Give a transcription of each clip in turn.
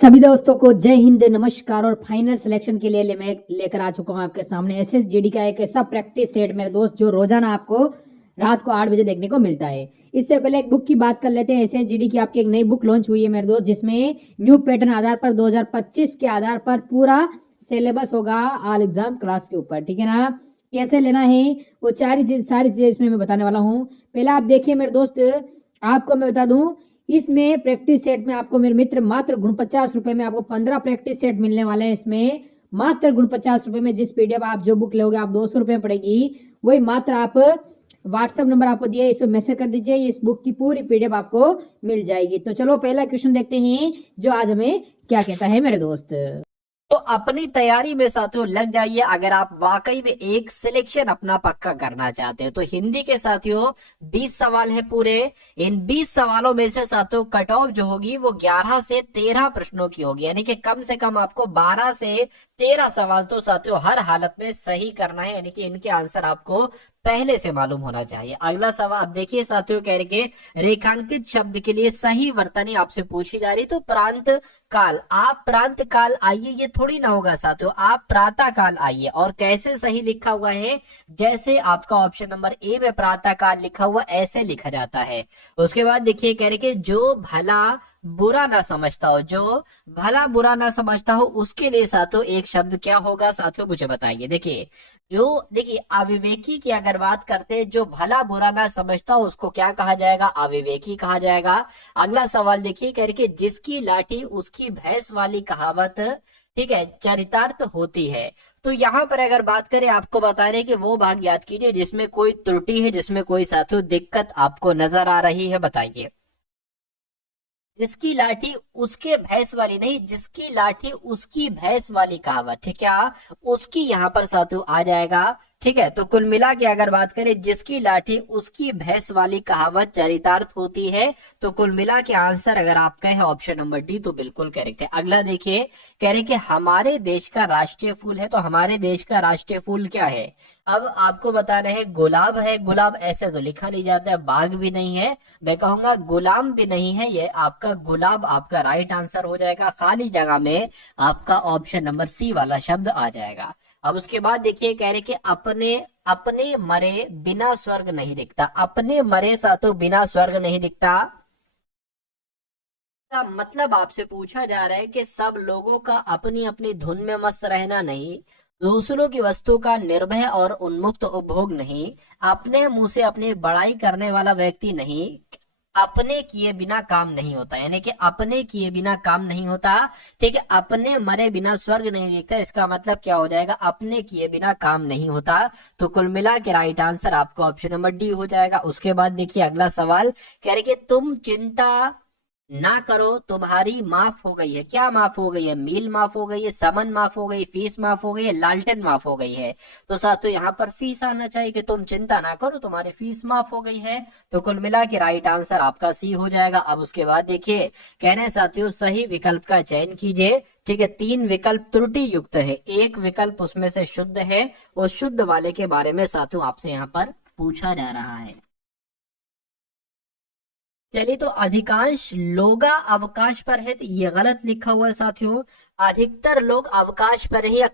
सभी दोस्तों को जय हिंद, नमस्कार। और फाइनल सिलेक्शन के लिए मैं लेकर आ चुका हूं आपके सामने एसएसजीडी का एक ऐसा प्रैक्टिस सेट मेरे दोस्त जो रोजाना आपको रात को 8 बजे देखने को मिलता है। इससे पहले एक बुक की बात कर लेते हैं। एसएसजीडी की आपकी एक नई बुक लॉन्च हुई है मेरे दोस्त, जिसमें न्यू पैटर्न आधार पर 2025 के आधार पर पूरा सिलेबस होगा ऑल एग्जाम क्लास के ऊपर। ठीक है ना? कैसे लेना है वो सारी चीजें इसमें मैं बताने वाला हूँ। पहले आप देखिए मेरे दोस्त, आपको मैं बता दूं, इसमें प्रैक्टिस सेट में आपको मेरे मित्र मात्र गुण 50 रुपए में आपको 15 प्रैक्टिस सेट मिलने वाले हैं। इसमें मात्र गुण 50 रुपए में जिस पीडीएफ आप जो बुक लोगे आप 200 रुपए पड़ेगी, वही मात्र आप व्हाट्सएप नंबर आपको दिया है, इस पर मैसेज कर दीजिए, इस बुक की पूरी पीडीएफ आपको मिल जाएगी। तो चलो पहला क्वेश्चन देखते हैं जो आज हमें क्या कहता है मेरे दोस्त। तो अपनी तैयारी में साथियों लग जाइए अगर आप वाकई में एक सिलेक्शन अपना पक्का करना चाहते हैं। तो हिंदी के साथियों 20 सवाल है पूरे। इन 20 सवालों में से साथियों कट ऑफ जो होगी वो 11 से 13 प्रश्नों की होगी, यानी कि कम से कम आपको 12 से 13 सवाल तो साथियों हर हालत में सही करना है, यानी कि इनके आंसर आपको पहले से मालूम होना चाहिए। अगला सवाल अब देखिए साथियों, कह रहे रेखांकित शब्द के लिए सही वर्तनी आपसे पूछी जा रही। तो प्रांत काल, आप प्रांत काल आइए, ये थोड़ी ना होगा साथियों, आप प्रातः काल आइए। और कैसे सही लिखा हुआ है, जैसे आपका ऑप्शन नंबर ए में प्रातः काल लिखा हुआ ऐसे लिखा जाता है। उसके बाद देखिए कह रहे जो भला बुरा ना समझता हो, जो भला बुरा ना समझता हो, उसके लिए साथियों एक शब्द क्या होगा साथियों मुझे बताइए। देखिए अविवेकी की अगर बात करते हैं, जो भला बुरा ना समझता हो उसको क्या कहा जाएगा, अविवेकी कहा जाएगा। अगला सवाल देखिए कह रहे जिसकी लाठी उसकी भैंस वाली कहावत, ठीक है, चरितार्थ होती है। तो यहाँ पर अगर बात करें आपको बता रहे कि वो भाग याद कीजिए जिसमें कोई त्रुटि है, जिसमें कोई साथियों दिक्कत आपको नजर आ रही है, बताइए। जिसकी लाठी उसके भैंस वाली नहीं, जिसकी लाठी उसकी भैंस वाली कहावत, ठीक है, उसकी यहाँ पर साथियों आ जाएगा। ठीक है, तो कुल मिला के अगर बात करें जिसकी लाठी उसकी भैंस वाली कहावत चरितार्थ होती है, तो कुल मिला के आंसर अगर आपका है ऑप्शन नंबर डी तो बिल्कुल करेक्ट है। अगला देखिए कह रहे कि हमारे देश का राष्ट्रीय फूल है। तो हमारे देश का राष्ट्रीय फूल क्या है, अब आपको बताना है गुलाब है। गुलाब ऐसे तो लिखा नहीं जाता है, बाग भी नहीं है, मैं कहूंगा गुलाम भी नहीं है, ये आपका गुलाब आपका राइट आंसर हो जाएगा। खाली जगह में आपका ऑप्शन नंबर सी वाला शब्द आ जाएगा। अब उसके बाद देखिए कह रहे कि अपने अपने मरे बिना स्वर्ग नहीं दिखता। अपने मरे साथों बिना स्वर्ग नहीं दिखता का मतलब आपसे पूछा जा रहा है कि सब लोगों का अपनी अपनी धुन में मस्त रहना नहीं, दूसरों की वस्तु का निर्भय और उन्मुक्त उपभोग नहीं, अपने मुंह से अपनी बड़ाई करने वाला व्यक्ति नहीं, अपने किए बिना काम नहीं होता, यानी कि अपने किए बिना काम नहीं होता। ठीक है, अपने मरे बिना स्वर्ग नहीं दिखता, इसका मतलब क्या हो जाएगा, अपने किए बिना काम नहीं होता। तो कुल मिला के राइट आंसर आपको ऑप्शन नंबर डी हो जाएगा। उसके बाद देखिए अगला सवाल कह रहे कि तुम चिंता ना करो तुम्हारी माफ हो गई है। क्या माफ हो गई है, मील माफ हो गई है, समन माफ हो गई, फीस माफ हो गई है, लालटेन माफ हो गई है। तो साथियों यहाँ पर फीस आना चाहिए कि तुम चिंता ना करो तुम्हारी फीस माफ हो गई है। तो कुल मिला के राइट आंसर आपका सी हो जाएगा। अब उसके बाद देखिए कह रहे हैं साथियों सही विकल्प का चयन कीजिए। ठीक है, 3 विकल्प त्रुटि युक्त है, एक विकल्प उसमें से शुद्ध है। उस शुद्ध वाले के बारे में साथियों आपसे यहाँ पर पूछा जा रहा है। चलिए, तो अधिकांश लोग अवकाश पर है, तो ये गलत लिखा हुआ है साथियों। अधिकतर लोग अवकाश पर है, या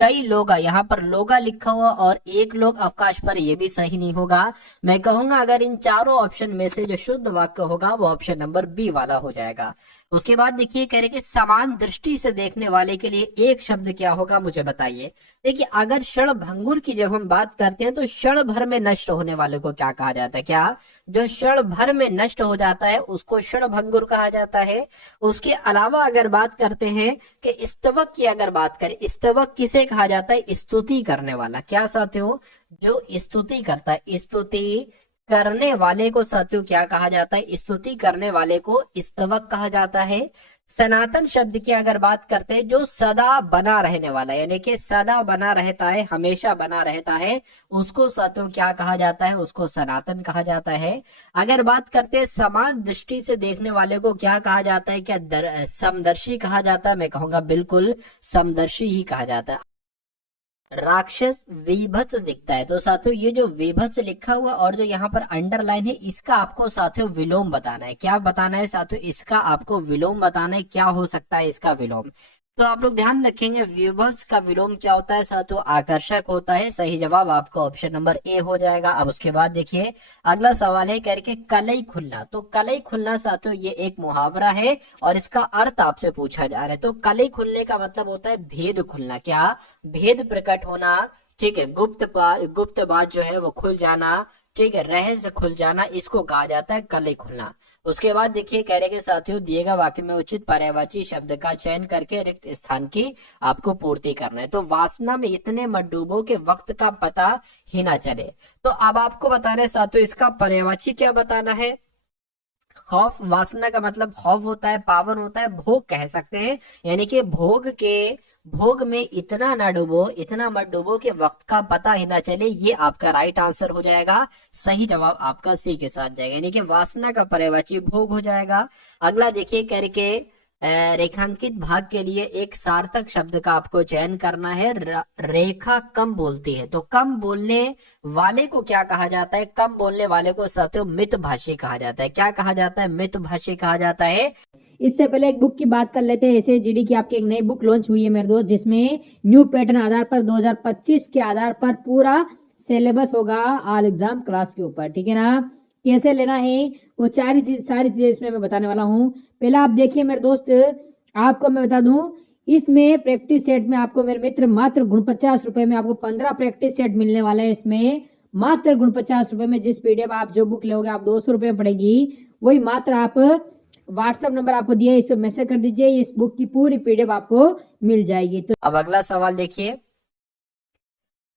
कई लोग, यहाँ पर लोगा लिखा हुआ और एक लोग अवकाश पर, ये भी सही नहीं होगा। मैं कहूंगा अगर इन चारों ऑप्शन में से जो शुद्ध वाक्य होगा वो ऑप्शन नंबर बी वाला हो जाएगा। उसके बाद देखिए कह रहे कि समान दृष्टि से देखने वाले के लिए एक शब्द क्या होगा मुझे बताइए। देखिए अगर क्षण भंगुर की जब हम बात करते हैं तो क्षण भर में नष्ट होने वाले को क्या कहा जाता है, क्या जो क्षण भर में नष्ट हो जाता है उसको क्षण भंगुर कहा जाता है। उसके अलावा अगर बात करते हैं कि स्तवक की अगर बात करें, स्तवक किसे कहा जाता है, स्तुति करने वाला। क्या साथियों, जो स्तुति करता है, स्तुति करने वाले को साथियों क्या कहा जाता है, स्तुति करने वाले को स्तवक कहा जाता है। सनातन शब्द की अगर बात करते हैं, जो सदा बना रहने वाला, यानी कि सदा बना रहता है, हमेशा बना रहता है, उसको साथियों क्या कहा जाता है, उसको सनातन कहा जाता है। अगर बात करते हैं समान दृष्टि से देखने वाले को क्या कहा जाता है, क्या समदर्शी कहा जाता है, मैं कहूंगा बिल्कुल समदर्शी ही कहा जाता है। राक्षस वीभत्स दिखता है। तो साथियों ये जो वीभत्स लिखा हुआ और जो यहाँ पर अंडरलाइन है, इसका आपको साथियों विलोम बताना है। क्या बताना है साथियों? इसका आपको विलोम बताना है। क्या हो सकता है इसका विलोम? तो आप लोग ध्यान रखेंगे, वीभत्स का विलोम क्या होता है साथियों? आकर्षक होता है। सही जवाब आपका ऑप्शन नंबर ए हो जाएगा। अब उसके बाद देखिए अगला सवाल है, करके कलई खुलना। तो कलई खुलना साथियों ये एक मुहावरा है और इसका अर्थ आपसे पूछा जा रहा है। तो कलई खुलने का मतलब होता है भेद खुलना। क्या? भेद प्रकट होना, ठीक है। गुप्त बात जो है वो खुल जाना, ठीक है। रहस्य खुल जाना, इसको कहा जाता है कलई खुलना। उसके बाद देखिए कह रहे कि साथियों दिए गए वाक्य में उचित पर्यायवाची शब्द का चयन करके रिक्त स्थान की आपको पूर्ति करना है। तो वासना में इतने मत डूबो कि वक्त का पता ही ना चले। तो अब आपको बताना है साथियों इसका पर्यायवाची क्या बताना है। खौफ, वासना का मतलब खौफ होता है, पावन होता है, भोग कह सकते हैं। यानी कि भोग में इतना ना डूबो, इतना मत डूबो कि वक्त का पता ही ना चले। ये आपका राइट आंसर हो जाएगा। सही जवाब आपका सी के साथ जाएगा, यानी कि वासना का पर्यायवाची भोग हो जाएगा। अगला देखिए करके रेखांकित भाग के लिए एक सार्थक शब्द का आपको चयन करना है। रेखा कम बोलती है। तो कम बोलने वाले को क्या कहा जाता है? कम बोलने वाले को साथियों मितभाषी कहा जाता है। क्या कहा जाता है? मितभाषी कहा जाता है। इससे पहले एक बुक की बात कर लेते हैं। एसएसजीडी की आपकी एक नई बुक लॉन्च हुई है मेरे दोस्त, जिसमें न्यू पैटर्न आधार पर 2025 के आधार पर पूरा सिलेबस होगा ऑल एग्जाम क्लास के ऊपर, ठीक है ना। कैसे लेना है वो सारी चीजें इसमें मैं बताने वाला हूँ। पहला आप देखिए मेरे दोस्त, आपको मैं बता दूं, इसमें प्रैक्टिस सेट में आपको मेरे मित्र मात्र 49 रुपए में आपको 15 प्रैक्टिस सेट मिलने वाले हैं। इसमें मात्र 49 रुपए में जिस पीडीएफ आप जो बुक लोगे आप 200 रुपए में पड़ेगी, वही मात्र आप व्हाट्सएप नंबर आपको दिया है, इस पर मैसेज कर दीजिए, इस बुक की पूरी पीडीएफ आपको मिल जाएगी। तो अब अगला सवाल देखिए,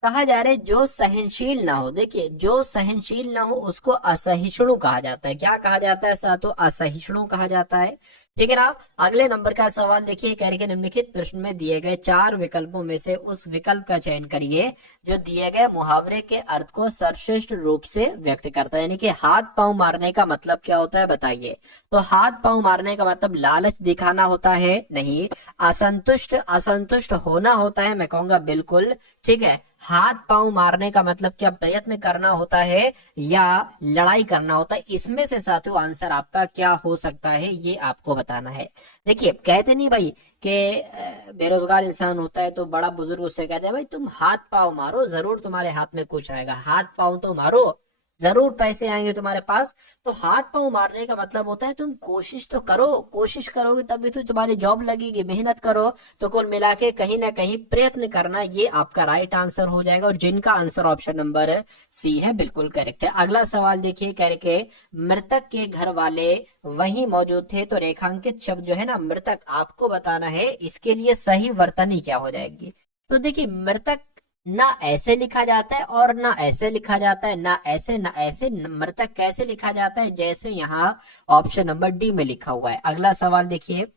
कहा जा रहा है जो सहनशील ना हो। देखिए जो सहनशील ना हो उसको असहिष्णु कहा जाता है। क्या कहा जाता है साथियों? असहिष्णु कहा जाता है, ठीक है ना। अगले नंबर का सवाल देखिए, कह रहे कि निम्नलिखित प्रश्न में दिए गए 4 विकल्पों में से उस विकल्प का चयन करिए जो दिए गए मुहावरे के अर्थ को सर्वश्रेष्ठ रूप से व्यक्त करता है। यानी कि हाथ पांव मारने का मतलब क्या होता है बताइए। तो हाथ पांव मारने का मतलब लालच दिखाना होता है? नहीं। असंतुष्ट होना होता है? मैं कहूंगा बिल्कुल, ठीक है। हाथ पांव मारने का मतलब क्या? प्रयत्न करना होता है या लड़ाई करना होता है? इसमें से साथियों आंसर आपका क्या हो सकता है ये आपको बताना है। देखिए कहते नहीं भाई कि बेरोजगार इंसान होता है तो बड़ा बुजुर्ग उससे कहते हैं भाई तुम हाथ पांव मारो, जरूर तुम्हारे हाथ में कुछ आएगा। हाथ पांव तो मारो, जरूर पैसे आएंगे तुम्हारे पास। तो हाथ पांव मारने का मतलब होता है तुम कोशिश तो करो, कोशिश करोगे तभी तो तुम्हारी जॉब लगेगी। मेहनत करो। तो कुल मिला के कहीं ना कहीं प्रयत्न करना, ये आपका राइट आंसर हो जाएगा। और जिनका आंसर ऑप्शन नंबर सी है बिल्कुल करेक्ट है। अगला सवाल देखिए, करके मृतक के घर वाले वहीं मौजूद थे। तो रेखांकित शब्द जो है ना मृतक, आपको बताना है इसके लिए सही वर्तनी क्या हो जाएगी। तो देखिए मृतक ना ऐसे लिखा जाता है और ना ऐसे लिखा जाता है, ना ऐसे ना ऐसे। मृतक कैसे लिखा जाता है? जैसे यहाँ ऑप्शन नंबर डी में लिखा हुआ है। अगला सवाल देखिए,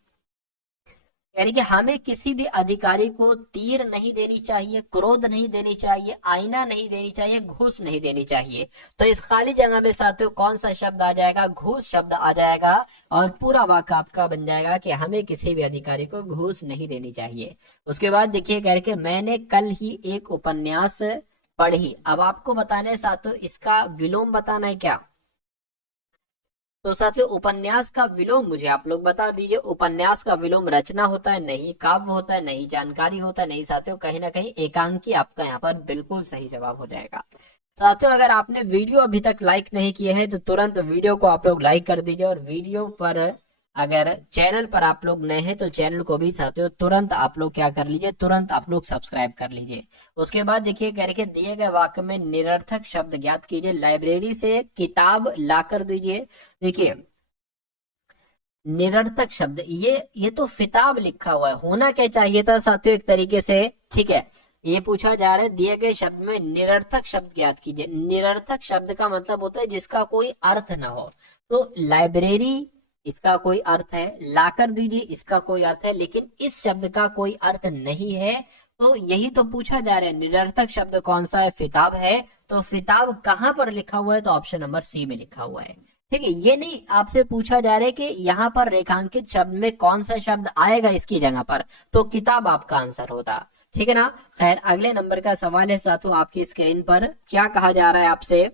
यानी कि हमें किसी भी अधिकारी को तीर नहीं देनी चाहिए, क्रोध नहीं देनी चाहिए, आईना नहीं देनी चाहिए, घूस नहीं देनी चाहिए। तो इस खाली जगह में साथियों कौन सा शब्द आ जाएगा? घूस शब्द आ जाएगा। और पूरा वाक्य आपका बन जाएगा कि हमें किसी भी अधिकारी को घूस नहीं देनी चाहिए। उसके बाद देखिए करके मैंने कल ही एक उपन्यास पढ़ी। अब आपको बताना है साथियों इसका विलोम बताना है क्या। तो साथियों उपन्यास का विलोम मुझे आप लोग बता दीजिए। उपन्यास का विलोम रचना होता है? नहीं। काव्य होता है? नहीं। जानकारी होता है? नहीं। साथियों कहीं ना कहीं एकांकी आपका यहाँ पर बिल्कुल सही जवाब हो जाएगा। साथियों अगर आपने वीडियो अभी तक लाइक नहीं किए हैं तो तुरंत वीडियो को आप लोग लाइक कर दीजिए। और वीडियो पर अगर चैनल पर आप लोग नए हैं तो चैनल को भी साथियों तुरंत आप लोग क्या कर लीजिए, तुरंत आप लोग सब्सक्राइब कर लीजिए। उसके बाद देखिए करके दिए गए वाक्य में निरर्थक शब्द ज्ञात कीजिए। लाइब्रेरी से किताब ला कर दीजिए। देखिए निरर्थक शब्द, ये तो फिताब लिखा हुआ है, होना क्या चाहिए था साथियों एक तरीके से, ठीक है। ये पूछा जा रहा है दिए गए शब्द में निरर्थक शब्द ज्ञात कीजिए। निरर्थक शब्द का मतलब होता है जिसका कोई अर्थ ना हो। तो लाइब्रेरी इसका कोई अर्थ है, लाकर दीजिए इसका कोई अर्थ है, लेकिन इस शब्द का कोई अर्थ नहीं है। तो यही तो पूछा जा रहा है निरर्थक शब्द कौन सा है? फिताब है। तो फिताब कहां पर लिखा हुआ है? तो ऑप्शन नंबर सी में लिखा हुआ है, ठीक है। ये नहीं आपसे पूछा जा रहा है कि यहाँ पर रेखांकित शब्द में कौन सा शब्द आएगा इसकी जगह पर, तो किताब आपका आंसर होता, ठीक है ना। खैर अगले नंबर का सवाल है साथियों आपकी स्क्रीन पर, क्या कहा जा रहा है आपसे,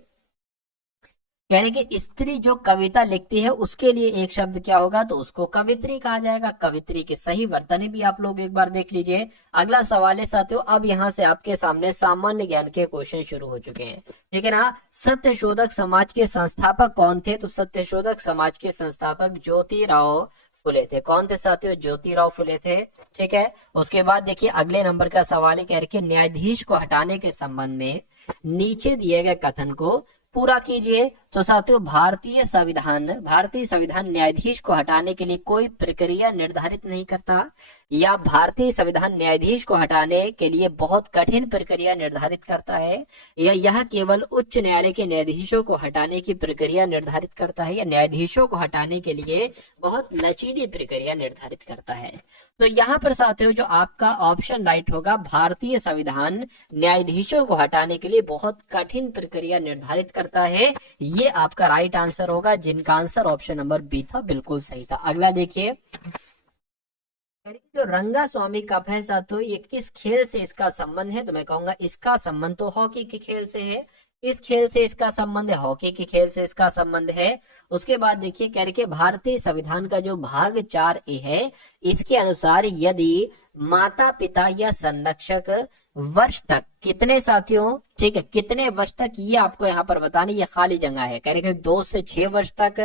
यानी कि स्त्री जो कविता लिखती है उसके लिए एक शब्द क्या होगा, तो उसको कवित्री कहा जाएगा। कवित्री की सही वर्तनी भी आप लोग एक बार देख लीजिए। अगला सवाल है साथियों, अब यहाँ से आपके सामने सामान्य ज्ञान के क्वेश्चन शुरू हो चुके हैं, ठीक है ना। सत्यशोधक समाज के संस्थापक कौन थे, तो सत्यशोधक समाज के संस्थापक ज्योतिराव फुले थे। कौन थे साथियों, ज्योतिराव फुले थे, ठीक है। उसके बाद देखिए अगले नंबर का सवाल है, कह रहे कि न्यायाधीश को हटाने के संबंध में नीचे दिए गए कथन को पूरा कीजिए। तो साथियों भारतीय संविधान न्यायाधीश को हटाने के लिए कोई प्रक्रिया निर्धारित नहीं करता, या भारतीय संविधान न्यायाधीश को हटाने के लिए बहुत कठिन प्रक्रिया निर्धारित करता है, या यह केवल उच्च न्यायालय के न्यायाधीशों को हटाने की प्रक्रिया निर्धारित करता है, या न्यायाधीशों को हटाने के लिए बहुत लचीली प्रक्रिया निर्धारित करता है। तो यहाँ पर साथियों जो आपका ऑप्शन राइट होगा, भारतीय संविधान न्यायाधीशों को हटाने के लिए बहुत कठिन प्रक्रिया निर्धारित करता है, ये आपका राइट आंसर होगा, जिनका आंसर ऑप्शन नंबर बी था, बिल्कुल सही था। अगला देखिए, जो रंगा स्वामी कप है साथियों, ये किस खेल से इसका संबंध है, तो मैं कहूंगा इसका संबंध तो हॉकी के खेल से है। इस खेल से इसका संबंध है, हॉकी के खेल से इसका संबंध है। उसके बाद देखिए कह रहे कि भारतीय संविधान का जो भाग 4A है, इसके अनुसार यदि माता पिता या संरक्षक वर्ष तक कितने साथियों, ठीक है, कितने वर्ष तक, ये आपको यहाँ पर बतानी, ये खाली जगह है। कह रहे कि 2 से 6 वर्ष तक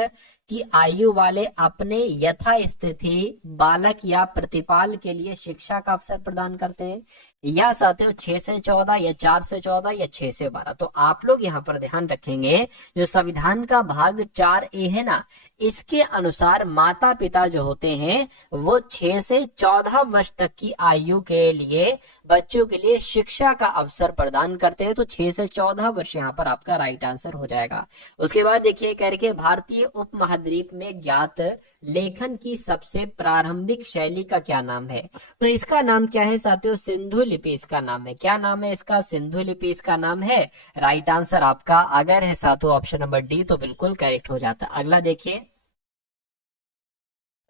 की आयु वाले अपने यथास्थिति बालक या प्रतिपाल के लिए शिक्षा का अवसर प्रदान करते हैं, या साथियों 6 से 14, या 4 से 14, या 6 से 12। तो आप लोग यहाँ पर ध्यान रखेंगे, जो संविधान का भाग 4A है ना, इसके अनुसार माता पिता जो होते हैं वो 6 से 14 वर्ष तक की आयु के लिए बच्चों के लिए शिक्षा का अवसर प्रदान करते हैं। तो 6 से 14 वर्ष यहाँ पर आपका राइट आंसर हो जाएगा। उसके बाद देखिए कह रहे भारतीय उपमहाद्वीप में ज्ञात लेखन की सबसे प्रारंभिक शैली का क्या नाम है, तो इसका नाम क्या है साथियों, सिंधु लिपि इसका नाम है। क्या नाम है इसका, सिंधु लिपि इसका नाम है। राइट आंसर आपका अगर है साथियों ऑप्शन नंबर डी, तो बिल्कुल करेक्ट हो जाता। अगला देखिए,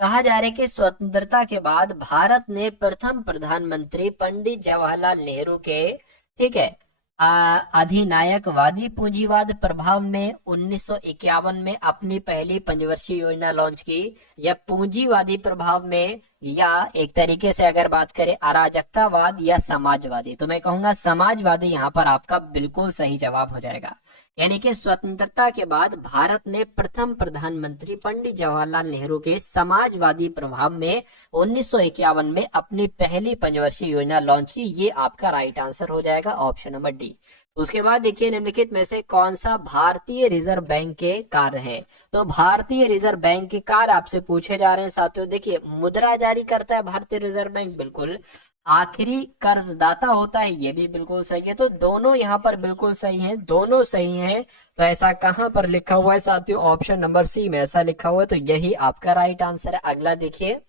कहा जा रहा है कि स्वतंत्रता के बाद भारत ने प्रथम प्रधानमंत्री पंडित जवाहरलाल नेहरू के, ठीक है, अधिनायकवादी पूंजीवाद प्रभाव में 1951 में अपनी पहली पंचवर्षीय योजना लॉन्च की, या पूंजीवादी प्रभाव में, या एक तरीके से अगर बात करें अराजकतावाद या समाजवादी, तो मैं कहूंगा समाजवादी यहाँ पर आपका बिल्कुल सही जवाब हो जाएगा। यानी कि स्वतंत्रता के बाद भारत ने प्रथम प्रधानमंत्री पंडित जवाहरलाल नेहरू के समाजवादी प्रभाव में 1951 में अपनी पहली पंचवर्षीय योजना लॉन्च की, ये आपका राइट आंसर हो जाएगा ऑप्शन नंबर डी। उसके बाद देखिए निम्नलिखित में से कौन सा भारतीय रिजर्व बैंक के कार्य है, तो भारतीय रिजर्व बैंक के कार्य आपसे पूछे जा रहे हैं साथियों। देखिए मुद्रा जारी करता है भारतीय रिजर्व बैंक, बिल्कुल। आखिरी कर्जदाता होता है, ये भी बिल्कुल सही है। तो दोनों यहाँ पर बिल्कुल सही हैं, दोनों सही हैं। तो ऐसा कहां पर लिखा हुआ है साथियों, ऑप्शन नंबर सी में ऐसा लिखा हुआ है, तो यही आपका राइट आंसर है। अगला देखिए,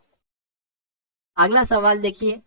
अगला सवाल देखिए,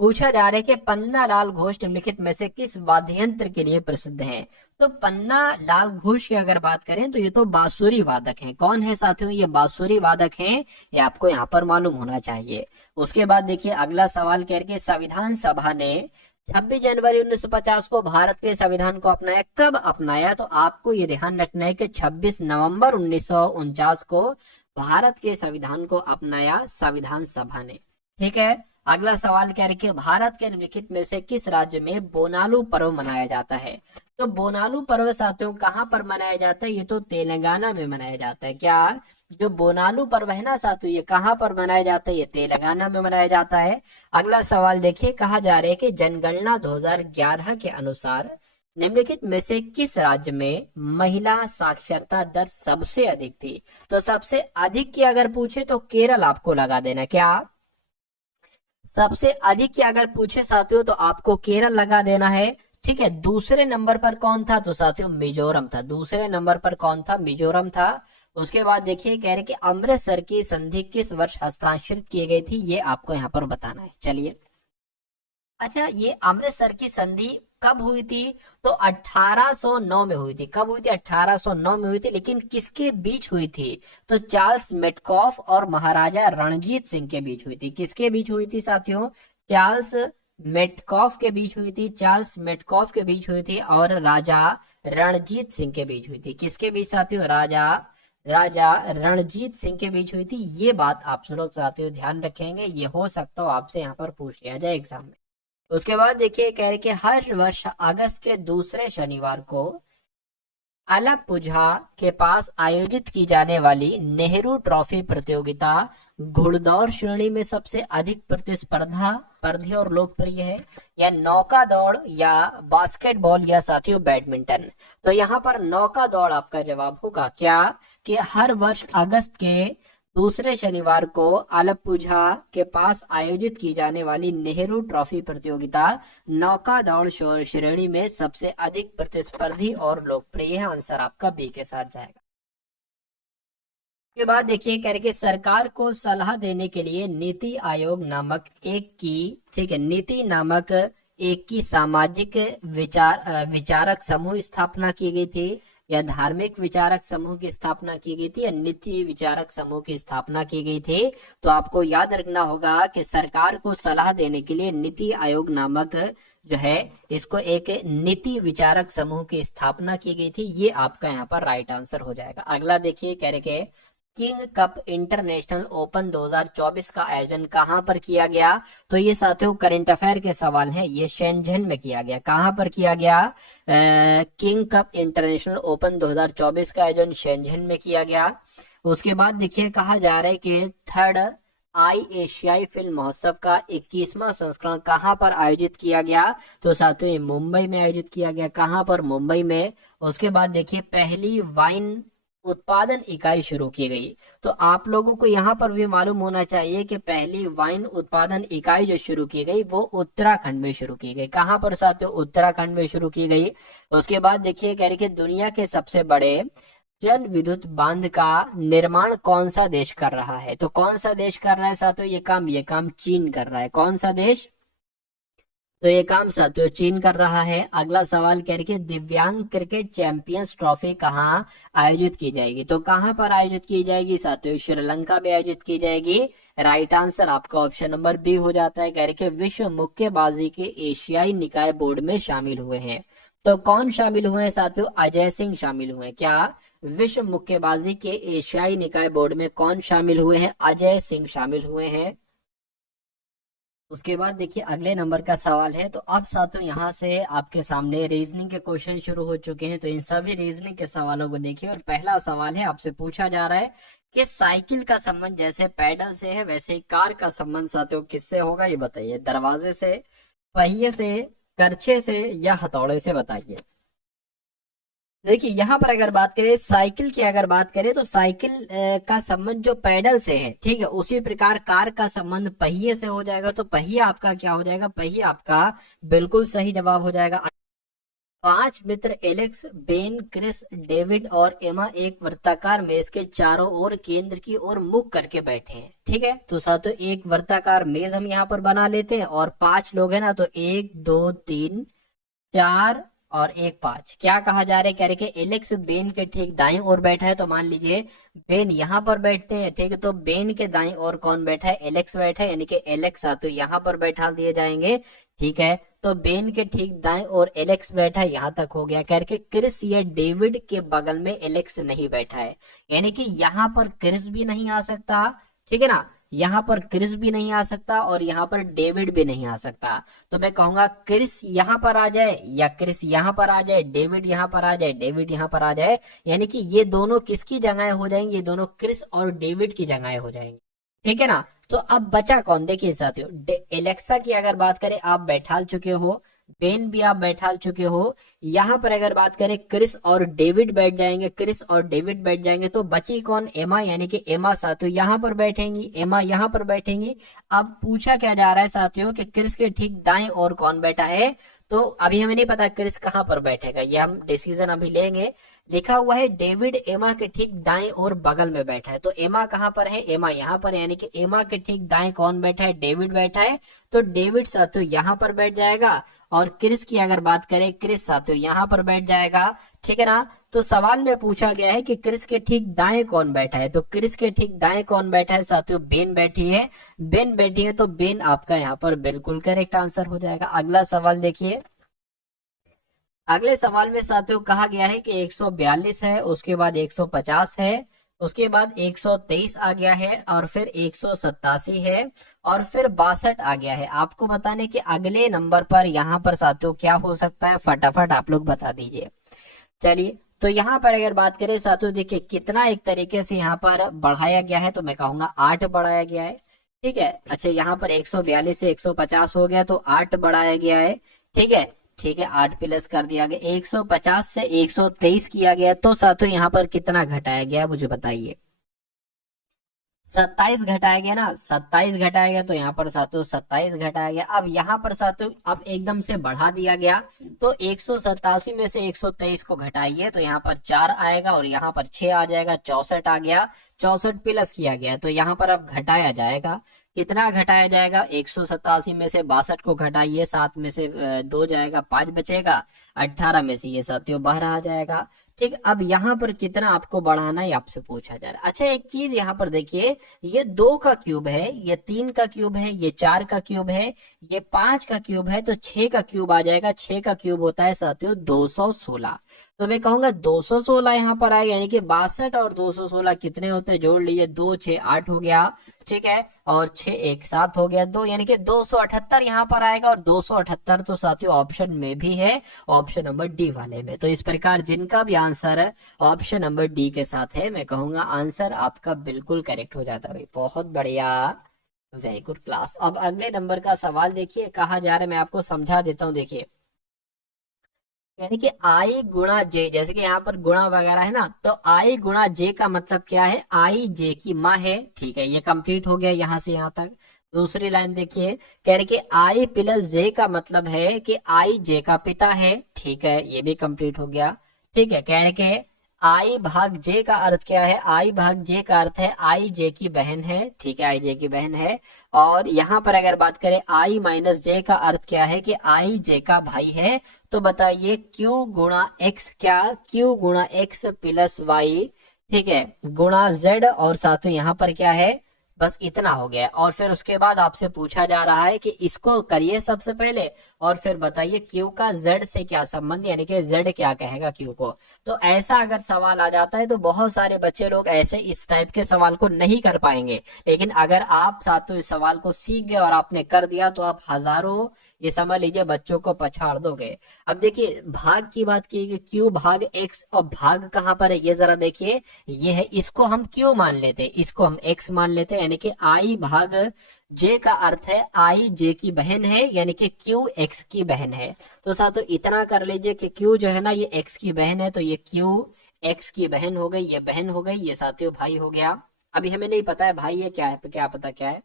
पूछा जा रहा है कि पन्ना लाल घोष निम्नलिखित में से किस वाद्य यंत्र के लिए प्रसिद्ध है, तो पन्ना लाल घोष की अगर बात करें तो ये तो बांसुरी वादक हैं। कौन है साथियों, ये बांसुरी वादक हैं, ये आपको यहाँ पर मालूम होना चाहिए। उसके बाद देखिए अगला सवाल कह रहे संविधान सभा ने 26 जनवरी 1950 को भारत के संविधान को अपनाया, कब अपनाया, तो आपको ये ध्यान रखना है कि 26 नवंबर 1949 को भारत के संविधान को अपनाया संविधान सभा ने, ठीक है। अगला सवाल कह रहे भारत के निम्नलिखित में से किस राज्य में बोनालू पर्व मनाया जाता है, तो बोनालू पर्व साथियों कहां पर मनाया जाता है, ये तो तेलंगाना में मनाया जाता है। क्या जो बोनालू पर्व है ना साथियों, ये कहां पर मनाया जाता है, ये तेलंगाना में मनाया जाता है। अगला सवाल देखिए, कहा जा रहा है कि जनगणना 2011 के अनुसार निम्नलिखित में से किस राज्य में महिला साक्षरता दर सबसे अधिक थी, तो सबसे अधिक की अगर पूछे तो केरल आपको लगा देना। क्या सबसे अधिक की अगर पूछे साथियों तो आपको केरल लगा देना है, ठीक है। दूसरे नंबर पर कौन था, तो साथियों मिजोरम था। दूसरे नंबर पर कौन था, मिजोरम था। उसके बाद देखिए कह रहे कि अमृतसर की संधि किस वर्ष हस्ताक्षरित की गई थी, ये आपको यहाँ पर बताना है। चलिए, अच्छा ये अमृतसर की संधि कब हुई थी, तो 1809 में हुई थी। कब हुई थी, 1809 में हुई थी, लेकिन किसके बीच हुई थी, तो चार्ल्स मेटकॉफ और महाराजा रणजीत सिंह के बीच हुई थी। किसके बीच हुई थी साथियों, चार्ल्स मेटकॉफ के बीच हुई थी, चार्ल्स मेटकॉफ के बीच हुई थी और राजा रणजीत सिंह के बीच हुई थी। किसके बीच साथियों? राजा रणजीत सिंह के बीच हुई थी। ये बात आप लोग साथियों ध्यान रखेंगे, ये हो सकता हो आपसे यहाँ पर पूछ लिया जाए एग्जाम में। उसके बाद देखिए कह रहे कि हर वर्ष अगस्त के दूसरे शनिवार को आलाप्पुझा के पास आयोजित की जाने वाली नेहरू ट्रॉफी प्रतियोगिता घुड़दौड़ श्रेणी में सबसे अधिक प्रतिस्पर्धी और लोकप्रिय है, या नौका दौड़, या बास्केटबॉल, या साथियों बैडमिंटन। तो यहाँ पर नौका दौड़ आपका जवाब होगा। क्या? कि हर वर्ष अगस्त के दूसरे शनिवार को आलाप्पुझा के पास आयोजित की जाने वाली नेहरू ट्रॉफी प्रतियोगिता नौका दौड़ श्रेणी में सबसे अधिक प्रतिस्पर्धी और लोकप्रिय है। आंसर आपका बी के साथ जाएगा। के बाद देखिए कह रहे कि सरकार को सलाह देने के लिए नीति आयोग नामक नीति नामक एक की सामाजिक विचारक समूह स्थापना की गई थी, या धार्मिक विचारक समूह की स्थापना की गई थी, या नीति विचारक समूह की स्थापना की गई थी। तो आपको याद रखना होगा कि सरकार को सलाह देने के लिए नीति आयोग नामक जो है इसको एक नीति विचारक समूह की स्थापना की गई थी। ये आपका यहाँ पर राइट आंसर हो जाएगा। अगला देखिए कह रहे कि किंग कप इंटरनेशनल ओपन 2024 का आयोजन कहां पर किया गया? तो ये साथियों करंट अफेयर के सवाल हैं। ये शेंझेन में किया गया। कहां पर किया गया? किंग कप इंटरनेशनल ओपन 2024 का आयोजन शेंझेन में किया गया। उसके बाद देखिए कहा जा रहा है कि थर्ड एशियाई फिल्म महोत्सव का 21वां संस्करण कहां पर आयोजित किया गया? तो साथियों मुंबई में आयोजित किया गया। कहां पर? मुंबई में। उसके बाद देखिए पहली वाइन उत्पादन इकाई शुरू की गई। तो आप लोगों को यहाँ पर भी मालूम होना चाहिए कि पहली वाइन उत्पादन इकाई जो शुरू की गई वो उत्तराखंड में शुरू की गई। कहां पर साथियों? उत्तराखंड में शुरू की गई। उसके बाद देखिए कह रहे कि दुनिया के सबसे बड़े जल विद्युत बांध का निर्माण कौन सा देश कर रहा है? तो कौन सा देश कर रहा है साथियों ये काम चीन कर रहा है। कौन सा देश? तो ये काम साथियों चीन कर रहा है। अगला सवाल कह रहे दिव्यांग क्रिकेट चैंपियंस ट्रॉफी कहाँ आयोजित की जाएगी? तो कहां पर आयोजित की जाएगी साथियों? श्रीलंका में आयोजित की जाएगी। राइट आंसर आपका ऑप्शन नंबर बी हो जाता है। कह रहे विश्व मुक्केबाजी के एशियाई निकाय बोर्ड में शामिल हुए हैं। तो कौन शामिल हुए हैं साथियों? अजय सिंह शामिल हुए हैं। क्या? विश्व मुक्केबाजी के एशियाई निकाय बोर्ड में कौन शामिल हुए हैं? अजय सिंह शामिल हुए हैं। उसके बाद देखिए अगले नंबर का सवाल है। तो अब साथियों यहाँ से आपके सामने रीजनिंग के क्वेश्चन शुरू हो चुके हैं। तो इन सभी रीजनिंग के सवालों को देखिए। और पहला सवाल है, आपसे पूछा जा रहा है कि साइकिल का संबंध जैसे पैडल से है वैसे ही कार का संबंध साथियों किससे होगा? ये बताइए। दरवाजे से, पहिए से, करछे से, या हथौड़े से? बताइए। देखिए यहाँ पर अगर बात करें साइकिल की, अगर बात करें तो साइकिल का संबंध जो पैडल से है, ठीक है, उसी प्रकार कार का संबंध पहिए से हो जाएगा। तो पहिया आपका क्या हो जाएगा? पहिया आपका बिल्कुल सही जवाब हो जाएगा। 5 मित्र एलेक्स, बेन, क्रिस, डेविड और एमा एक वृत्ताकार मेज के चारों ओर केंद्र की ओर मुख करके बैठे हैं। ठीक है, तो साथियों एक वृत्ताकार मेज हम यहाँ पर बना लेते हैं और 5 लोग हैं ना, तो 1 2 3 4 और 1 5। क्या कहा जा रहा है? कह रहे कि एलेक्स बेन के ठीक दाईं ओर बैठा है। तो मान लीजिए बेन यहाँ पर बैठते हैं, ठीक है, तो बेन के दाईं ओर कौन बैठा है? एलेक्स बैठा है, यानी कि एलेक्स तो यहाँ पर बैठा दिए जाएंगे। ठीक है, तो बेन के ठीक दाएं और एलेक्स बैठा है, यहाँ तक हो गया। कह रहे क्रिस या डेविड के बगल में एलेक्स नहीं बैठा है, यानी कि यहाँ पर क्रिस भी नहीं आ सकता, ठीक है ना, यहाँ पर क्रिस भी नहीं आ सकता और यहाँ पर डेविड भी नहीं आ सकता। तो मैं कहूंगा क्रिस यहाँ पर आ जाए या क्रिस यहाँ पर आ जाए, डेविड यहाँ पर आ जाए, डेविड यहाँ पर आ जाए, यानी कि ये दोनों किसकी जगह हो जाएंगे? ये दोनों क्रिस और डेविड की जगह हो जाएंगे। ठीक है ना। तो अब बचा कौन? देखिए साथियों, एलेक्सा की अगर बात करें आप बैठा चुके हो, बेन भी आप बैठा चुके हो। यहाँ पर अगर बात करें क्रिस और डेविड बैठ जाएंगे, क्रिस और डेविड बैठ जाएंगे। तो बची कौन? एमा, यानी कि एमा साथियों यहाँ पर बैठेंगी, एमा यहाँ पर बैठेंगी। अब पूछा क्या जा रहा है साथियों कि क्रिस के ठीक दाएं और कौन बैठा है? तो अभी हमें नहीं पता क्रिस कहाँ पर बैठेगा, ये हम डिसीजन अभी लेंगे। लिखा हुआ है डेविड एमा के ठीक दाएं और बगल में बैठा है। तो एमा कहाँ पर है, एमा यहाँ पर है, यानी कि एमा के ठीक दाएं कौन बैठा है, डेविड बैठा है। तो डेविड साथियों यहाँ पर बैठ जाएगा, और क्रिस की अगर बात करें, क्रिस साथियों यहाँ पर बैठ जाएगा, ठीक है ना। तो सवाल में पूछा गया है कि क्रिस के ठीक दाएं कौन बैठा है, तो क्रिस के ठीक दाएं कौन बैठा है साथियों, बेन बैठी है, बेन बैठी है। तो बेन आपका यहाँ पर बिल्कुल करेक्ट आंसर हो जाएगा। अगला सवाल देखिए, अगले सवाल में साथियों कहा गया है कि 142 है, उसके बाद 150 है, उसके बाद 123 आ गया है, और फिर 187 है, और फिर 62 आ गया है। आपको बताने कि अगले नंबर पर यहाँ पर साथियों क्या हो सकता है, फटाफट आप लोग बता दीजिए। चलिए, तो यहाँ पर अगर बात करें साथियों, देखिए कितना एक तरीके से यहाँ पर बढ़ाया गया है, तो मैं कहूंगा 8 बढ़ाया गया है, ठीक है। अच्छा, यहाँ पर 142 से 150 हो गया, तो 8 बढ़ाया गया है, ठीक है, ठीक है, 8 प्लस कर दिया गया, 150 से 123 किया गया। तो साथियों यहाँ पर कितना घटाया गया मुझे बताइए, 27 घटाया गया ना, 27 घटाया गया, तो यहाँ पर साथियों 27 घटाया गया। अब यहाँ पर साथियों अब एकदम से बढ़ा दिया गया, तो 187 में से 123 को घटाइए, तो यहाँ पर 4 आएगा, और यहाँ पर 6 आ जाएगा, 64 आ गया, 64 प्लस किया गया, तो यहाँ पर अब घटाया जाएगा। कितना घटाया जाएगा, 187 में से 62 को घटाइए, 7 में से 2 जाएगा, 5 बचेगा, 18 में से ये साथियों 12 आ जाएगा, ठीक। अब यहाँ पर कितना आपको बढ़ाना है आपसे पूछा जा रहा है। अच्छा, एक चीज यहाँ पर देखिए, ये 2 का क्यूब है, ये 3 का क्यूब है, ये 4 का क्यूब है, ये 5 का क्यूब है, तो 6 का क्यूब आ जाएगा। 6 का क्यूब होता है साथियों 216। तो मैं कहूंगा 216 यहाँ पर आएगा, यानी कि 62 और 216 कितने होते हैं, जोड़ लीजिए, 2 6 8 हो गया, ठीक है, और 6 1 7 हो गया 2, यानी कि 278 यहाँ पर आएगा। और 278 तो साथियों ऑप्शन में भी है, ऑप्शन नंबर डी वाले में। तो इस प्रकार जिनका भी आंसर ऑप्शन नंबर डी के साथ है, मैं कहूंगा आंसर आपका बिल्कुल करेक्ट हो जाता है। बहुत बढ़िया, वेरी गुड क्लास। अब अगले नंबर का सवाल देखिए, कहा जा रहा है, मैं आपको समझा देता हूँ। देखिए, यानी कि आई गुणा जे, जैसे कि यहाँ पर गुणा वगैरह है ना, तो आई गुणा जे का मतलब क्या है, आई जे की माँ है, ठीक है, ये कंप्लीट हो गया यहाँ से यहाँ तक। दूसरी लाइन देखिए, कह रहे कि आई प्लस जे का मतलब है कि आई जे का पिता है, ठीक है, ये भी कंप्लीट हो गया, ठीक है। कह रहे कि आई भाग जे का अर्थ क्या है, आई भाग जे का अर्थ है आई जे की बहन है, ठीक है, आई जे की बहन है। और यहाँ पर अगर बात करें आई माइनस जे का अर्थ क्या है कि आई जे का भाई है। तो बताइए क्यू गुणा एक्स, क्या क्यू गुणा एक्स प्लस वाई, ठीक है, गुणा जेड, और साथ में यहाँ पर क्या है, बस इतना हो गया। और फिर उसके बाद आपसे पूछा जा रहा है कि इसको करिए सबसे पहले, और फिर बताइए क्यू का जेड से क्या संबंध, यानी कि जेड क्या कहेगा क्यू को। तो ऐसा अगर सवाल आ जाता है तो बहुत सारे बच्चे लोग ऐसे इस टाइप के सवाल को नहीं कर पाएंगे, लेकिन अगर आप साथों इस सवाल को सीख गए और आपने कर दिया तो आप हजारों, ये समझ लीजिए, बच्चों को पछाड़ दोगे। अब देखिए भाग की बात की कि क्यू भाग एक्स, और भाग कहाँ पर है ये जरा देखिए, ये है, इसको हम क्यू मान लेते, इसको हम एक्स मान लेते, यानी कि आई भाग जे का अर्थ है आई जे की बहन है, यानी कि क्यू एक्स की बहन है। तो साथियों इतना कर लीजिए कि क्यू जो है ना ये एक्स की बहन है, तो ये क्यू एक्स की बहन हो गई, ये बहन हो गई, ये साथियों भाई हो गया। अभी हमें नहीं पता है भाई है क्या है, क्या पता क्या है,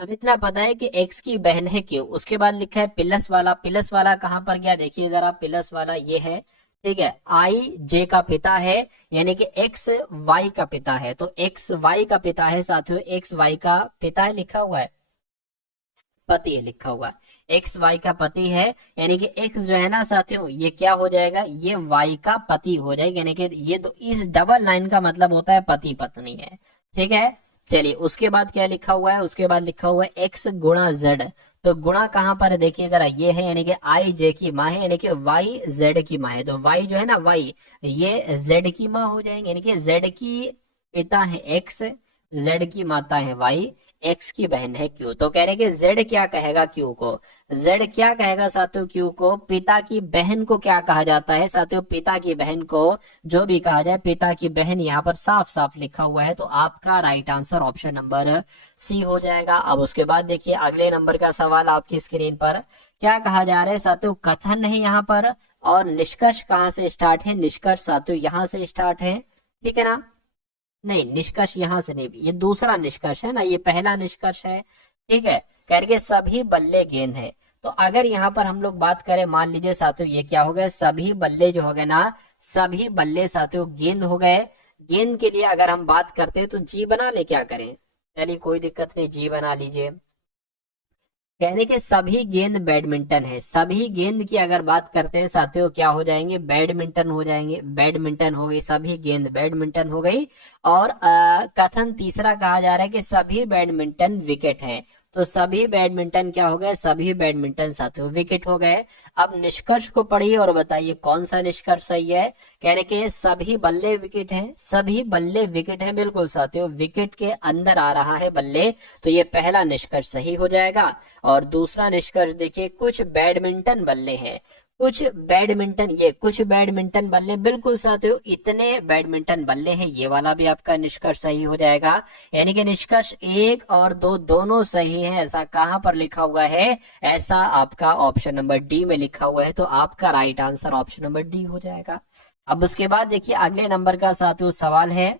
हमें इतना पता है कि एक्स की बहन है क्यू। उसके बाद लिखा है प्लस वाला, प्लस वाला कहां पर गया देखिए जरा, प्लस वाला ये है, ठीक है, आई जे का पिता है, यानी कि एक्स वाई का पिता है। तो एक्स वाई का पिता है साथियों, एक्स वाई का पिता है लिखा हुआ है, पति है लिखा हुआ, एक्स वाई का पति है, यानी कि एक्स जो है ना साथियों ये क्या हो जाएगा, ये वाई का पति हो जाएगा, यानी कि ये इस डबल लाइन का मतलब होता है पति पत्नी है, ठीक है। चलिए उसके बाद क्या लिखा हुआ है, उसके बाद लिखा हुआ है एक्स गुणा जेड। तो गुणा कहां पर है देखिए जरा, ये है, यानी कि आई जे की माँ है, यानी कि वाई जेड की माँ है। तो वाई जो है ना, वाई ये जेड की माँ हो जाएंगे, यानी कि जेड की पिता है एक्स, जेड की माता है वाई, एक्स की बहन है क्यू। तो कह रहे कि जेड क्या कहेगा क्यू को, जेड क्या कहेगा साथियों क्यू को, पिता की बहन को क्या कहा जाता है साथियों, पिता की बहन को जो भी कहा जाए, पिता की बहन यहाँ पर साफ साफ लिखा हुआ है। तो आपका right answer option number C हो जाएगा। अब उसके बाद देखिए अगले नंबर का सवाल आपकी स्क्रीन पर क्या कहा जा रहा है साथियों, कथन है यहाँ पर, और निष्कर्ष कहाँ से स्टार्ट है, निष्कर्ष साथियों यहाँ से स्टार्ट है, ठीक है ना, नहीं निष्कर्ष यहां से नहीं, ये दूसरा निष्कर्ष है ना, ये पहला निष्कर्ष है, ठीक है। करके सभी बल्ले गेंद है। तो अगर यहाँ पर हम लोग बात करें, मान लीजिए साथियों ये क्या हो गया, सभी बल्ले जो हो गए ना सभी बल्ले साथियों गेंद हो गए। गेंद के लिए अगर हम बात करते हैं तो जी बना ले, क्या करें, चलिए कोई दिक्कत नहीं, जी बना लीजिए। कहने के सभी गेंद बैडमिंटन है, सभी गेंद की अगर बात करते हैं साथियों क्या हो जाएंगे, बैडमिंटन हो जाएंगे, बैडमिंटन हो गई, सभी गेंद बैडमिंटन हो गई। और कथन तीसरा कहा जा रहा है कि सभी बैडमिंटन विकेट है, तो सभी बैडमिंटन क्या हो गए, सभी बैडमिंटन साथियों विकेट हो गए। अब निष्कर्ष को पढ़िए और बताइए कौन सा निष्कर्ष सही है। कहने के सभी बल्ले विकेट हैं, सभी बल्ले विकेट हैं, बिल्कुल साथियों, विकेट के अंदर आ रहा है बल्ले, तो ये पहला निष्कर्ष सही हो जाएगा। और दूसरा निष्कर्ष देखिए, कुछ बैडमिंटन बल्ले हैं, कुछ बैडमिंटन, ये कुछ बैडमिंटन बल्ले, बिल्कुल साथियों इतने बैडमिंटन बल्ले हैं, ये वाला भी आपका निष्कर्ष सही हो जाएगा। यानी कि निष्कर्ष 1 और 2 दोनों सही हैं। ऐसा कहां पर लिखा हुआ है, ऐसा आपका ऑप्शन नंबर डी में लिखा हुआ है, तो आपका right answer option number D हो जाएगा। अब उसके बाद देखिए अगले नंबर का साथियों सवाल है,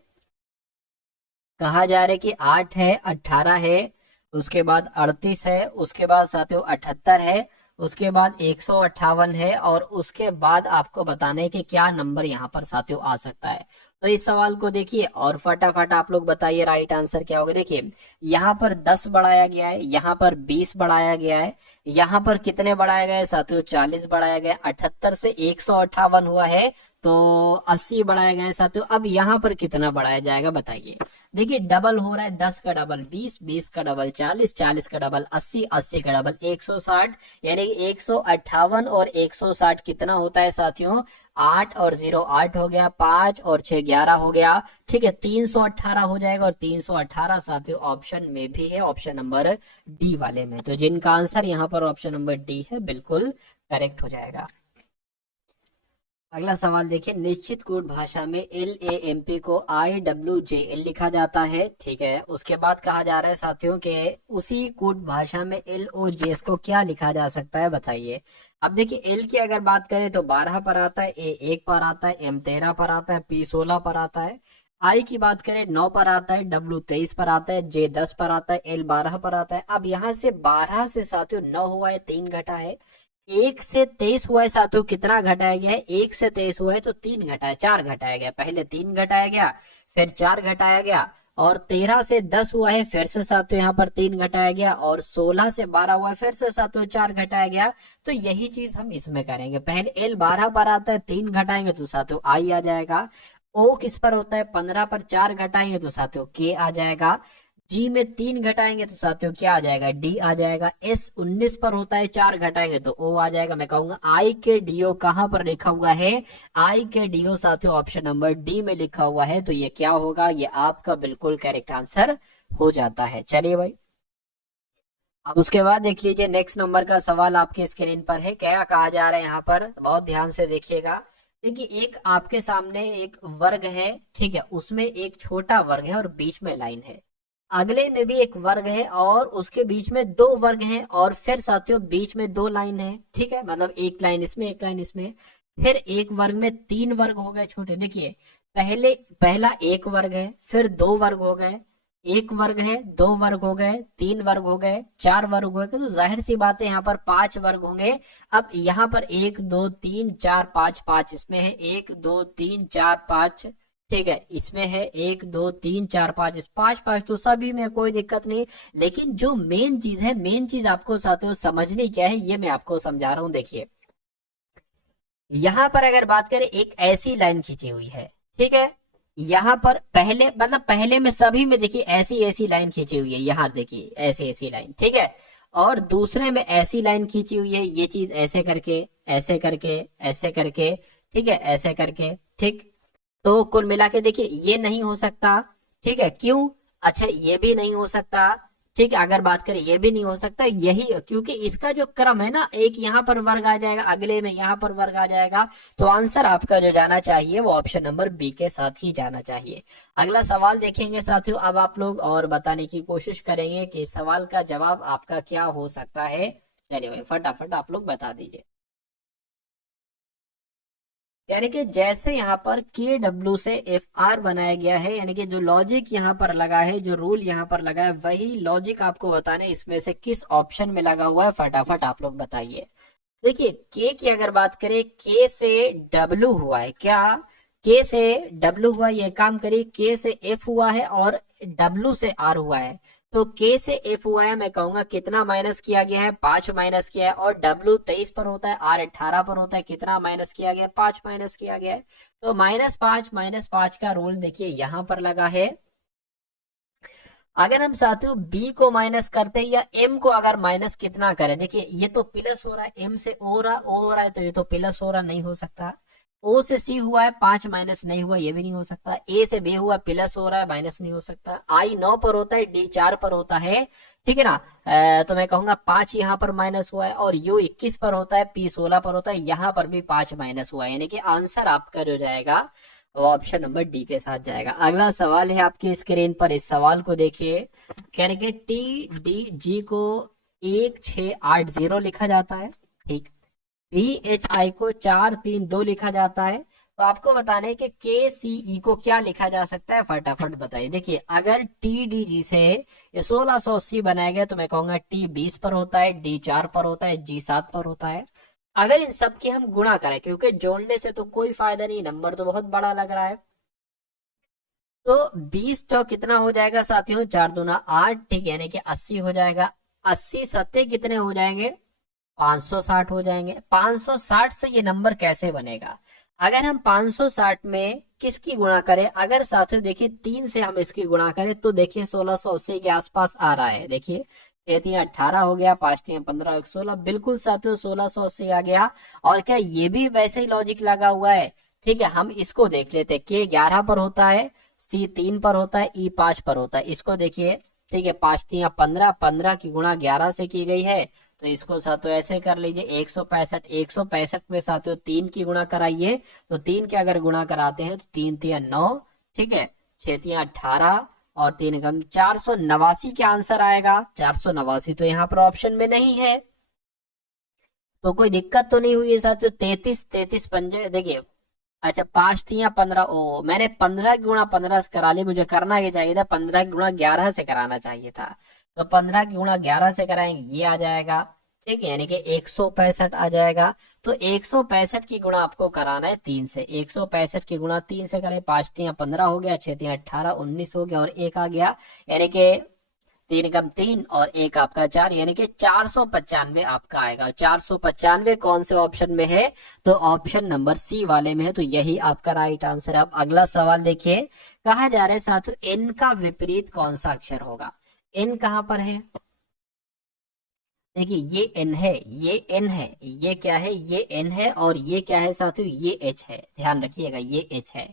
कहा जा रहा है कि 8 है, 18 है, उसके बाद 38 है, उसके बाद साथियों 78 है, उसके बाद 158 है, और उसके बाद आपको बताना है कि क्या नंबर यहाँ पर साथियों आ सकता है। तो इस सवाल को देखिए और फटाफट आप लोग बताइए राइट आंसर क्या होगा। देखिए यहाँ पर 10 बढ़ाया गया है, यहाँ पर 20 बढ़ाया गया है, यहाँ पर कितने बढ़ाया गया है साथियों, 40 बढ़ाया गया है, 78 से 158 हुआ है, तो 80 बढ़ाया गया है साथियों। अब यहाँ पर कितना बढ़ाया जाएगा बताइए। देखिए डबल हो रहा है, 10 का डबल 20, 20 का डबल 40, 40 का डबल 80, 80 का डबल 160, यानी 158 और 160 कितना होता है साथियों, 8 और 0 8 हो गया, 5 और 6 11 हो गया, ठीक है, 318 हो जाएगा। और 318 साथियों ऑप्शन में भी है, ऑप्शन नंबर डी वाले में, तो जिनका आंसर यहाँ पर ऑप्शन नंबर डी है बिल्कुल करेक्ट हो जाएगा। अगला सवाल देखिए, निश्चित कूट भाषा में LAMP को IWJL लिखा जाता है, ठीक है। उसके बाद कहा जा रहा है साथियों के उसी कूट भाषा में LOJS को क्या लिखा जा सकता है बताइए। अब देखिए L की अगर बात करें तो 12 पर आता है, A 1 पर आता है, M 13 पर आता है, P 16 पर आता है। I की बात करें 9 पर आता है, W 23 पर आता है, J 10 पर आता है, L 12 पर आता है। अब यहाँ से 12 से साथियों 9 हुआ है, 3 घटा है, 1 से 23 हुआ है साथियों, कितना घटाया गया है, 1 से 23 हुआ है तो 3 घटाया, 4 घटाया गया, पहले 3 घटाया गया फिर 4 घटाया गया, और 13 से 10 हुआ है, फिर से साथियों यहाँ पर 3 घटाया गया, और 16 से 12 हुआ है, फिर से साथियों 4 घटाया गया। तो यही चीज हम इसमें करेंगे, पहले L 12 पर आता है, 3 घटाएंगे तो साथियों I आ जाएगा। O किस पर होता है, 15 पर 4 घटाएंगे तो साथियों K आ जाएगा। जी में 3 घटाएंगे तो साथियों क्या आ जाएगा, डी आ जाएगा। S 19 पर होता है, 4 घटाएंगे तो O आ जाएगा। मैं कहूंगा आई के डीओ कहां पर लिखा हुआ है, आई के डीओ साथियों ऑप्शन नंबर डी में लिखा हुआ है, तो ये क्या होगा, ये आपका बिल्कुल करेक्ट आंसर हो जाता है। चलिए भाई, अब उसके बाद देख लीजिए नेक्स्ट नंबर का सवाल आपके स्क्रीन पर है, क्या कहा जा रहा है यहाँ पर, बहुत ध्यान से देखिएगा। देखिए एक आपके सामने एक वर्ग है, ठीक है, उसमें एक छोटा वर्ग है और बीच में लाइन है, अगले में भी एक वर्ग है और उसके बीच में 2 वर्ग हैं, और फिर साथियों बीच में 2 लाइन है, ठीक है, मतलब एक लाइन इसमें एक लाइन इसमें, फिर एक वर्ग में 3 वर्ग हो गए छोटे। देखिए पहला एक वर्ग है, फिर 2 वर्ग हो गए, एक वर्ग है, 2 वर्ग हो गए, 3 वर्ग हो गए, 4 वर्ग हो गए, तो जाहिर सी बात है यहाँ पर 5 वर्ग होंगे। अब यहाँ पर 1 2 3 4 5, 5 इसमें है, 1 2 3 4 5, ठीक है, इसमें है 1 2 3 4 5, 5 तो सभी में कोई दिक्कत नहीं। लेकिन जो मेन चीज है, मेन चीज आपको साथियों समझनी क्या है, ये मैं आपको समझा रहा हूं। देखिए यहां पर अगर बात करें, एक ऐसी लाइन खींची हुई है, ठीक है, यहां पर पहले मतलब पहले में सभी में देखिए ऐसी ऐसी लाइन खींची हुई है, यहां देखिए ऐसी ऐसी लाइन, ठीक है, और दूसरे में ऐसी लाइन खींची हुई है, ये चीज ऐसे करके ऐसे करके ऐसे करके, ठीक है, ऐसे करके, ठीक। तो कुल मिला के देखिए ये नहीं हो सकता, ठीक है, क्यों, अच्छा ये भी नहीं हो सकता, ठीक है, अगर बात करें ये भी नहीं हो सकता, यही क्योंकि इसका जो क्रम है ना, एक यहाँ पर वर्ग आ जाएगा, अगले में यहाँ पर वर्ग आ जाएगा, तो आंसर आपका जो जाना चाहिए वो ऑप्शन नंबर बी के साथ ही जाना चाहिए। अगला सवाल देखेंगे साथियों, अब आप लोग और बताने की कोशिश करेंगे कि सवाल का जवाब आपका क्या हो सकता है। चलिए भाई फटाफट आप लोग बता दीजिए। यानी कि जैसे यहाँ पर KW से FR बनाया गया है, यानी कि जो लॉजिक यहाँ पर लगा है, जो रूल यहाँ पर लगा है, वही लॉजिक आपको बताने इसमें से किस ऑप्शन में लगा हुआ है, फटाफट आप लोग बताइए। देखिए के की अगर बात करें, के से डब्लू हुआ है क्या, के से डब्लू हुआ, ये काम करिए, के से एफ हुआ है और डब्लू से आर हुआ है। तो के से एफ हुआ है, मैं कहूंगा कितना माइनस किया गया है, 5 माइनस किया है, और डब्लू 23 पर होता है, आर 18 पर होता है, कितना माइनस किया गया है, 5 माइनस किया गया है। तो -5 का रूल देखिए यहाँ पर लगा है। अगर हम साथियों बी को माइनस करते हैं या एम को अगर माइनस कितना करें, देखिए ये तो प्लस हो रहा है, एम से ओ रहा, ओ हो रहा है, तो ये तो प्लस हो रहा, नहीं हो सकता। ओ से सी हुआ है, 5 माइनस नहीं हुआ, ये भी नहीं हो सकता। ए से बी हुआ, प्लस हो रहा है, माइनस नहीं हो सकता। आई 9 पर होता है, डी 4 पर होता है, ठीक है ना। तो मैं कहूंगा 5 यहाँ पर माइनस हुआ है, और यू 21 पर होता है, पी 16 पर होता है, यहाँ पर भी 5 माइनस हुआ है, यानी कि आंसर आपका जो जाएगा वो ऑप्शन नंबर डी के साथ जाएगा। अगला सवाल है आपकी स्क्रीन पर, इस सवाल को देखिए। कहेंगे टी डी जी को 1680 लिखा जाता है, ठीक। पी एच आई को 432 लिखा जाता है। तो आपको बताना है कि के सी ई को क्या लिखा जा सकता है, फटाफट बताइए। देखिए अगर टी डी जी से ये 1680 बनाया गया, तो मैं कहूंगा टी 20 पर होता है, डी 4 पर होता है, जी 7 पर होता है। अगर इन सब की हम गुणा करें, क्योंकि जोड़ने से तो कोई फायदा नहीं, नंबर तो बहुत बड़ा लग रहा है। तो 20 तो कितना हो जाएगा साथियों, 4 दूना 8, ठीक है, यानी कि 80 हो जाएगा। 80 सत्ते कितने हो जाएंगे, 560 हो जाएंगे। 560 से ये नंबर कैसे बनेगा, अगर हम 560 में किसकी गुणा करें, अगर साथियों देखिए 3 से हम इसकी गुणा करें, तो देखिए 1680 के आसपास आ रहा है। देखिए 18 हो गया, 5 15 16, बिल्कुल साथियों 1680 आ गया। और क्या ये भी वैसे ही लॉजिक लगा हुआ है, ठीक है। हम इसको देख लेते हैं, के 11 पर होता है, सी 3 पर होता है, ई 5 पर होता है। इसको देखिए, ठीक है, 5 3 15, 15 की गुणा 11 से की गई है, तो इसको साथियों ऐसे कर लीजिए, 165, 165 में साथियों 3 की गुणा कराइए, तो 3 के अगर गुणा कराते हैं तो 3 3 9, ठीक है, 6 3 18, और 3 कम 489 क्या आंसर आएगा, 489 तो यहाँ पर ऑप्शन में नहीं है। तो कोई दिक्कत तो नहीं हुई है साथियों। 33 33 पंजे देखिए, अच्छा 5 3 15, ओ मैंने 15 की गुणा 15 से करा ली, मुझे करना ये चाहिए था 15 की गुणा 11 से कराना चाहिए था। तो 15 की गुणा 11 से कराएंगे, ये आ जाएगा, ठीक है, यानी कि 165 आ जाएगा। तो 165 की गुणा आपको कराना है 3 से, 165 की गुणा 3 से करें, 5 3 15 हो गया, 6 3 18 19 हो गया, और 1 आ गया, यानी कि 3 कम 3 और 1 आपका 4, यानी कि 495 आपका आएगा। 495 कौन से ऑप्शन में है, तो ऑप्शन नंबर सी वाले में है, तो यही आपका राइट आंसर है। अब अगला सवाल देखिए, कहा जा रहा है साथियों एन का विपरीत कौन सा अक्षर होगा। एन कहां पर है, देखिए ये एन है, ये एन है, ये क्या है, ये एन है, और ये क्या है साथियों, ये एच है, ध्यान रखिएगा ये एच है,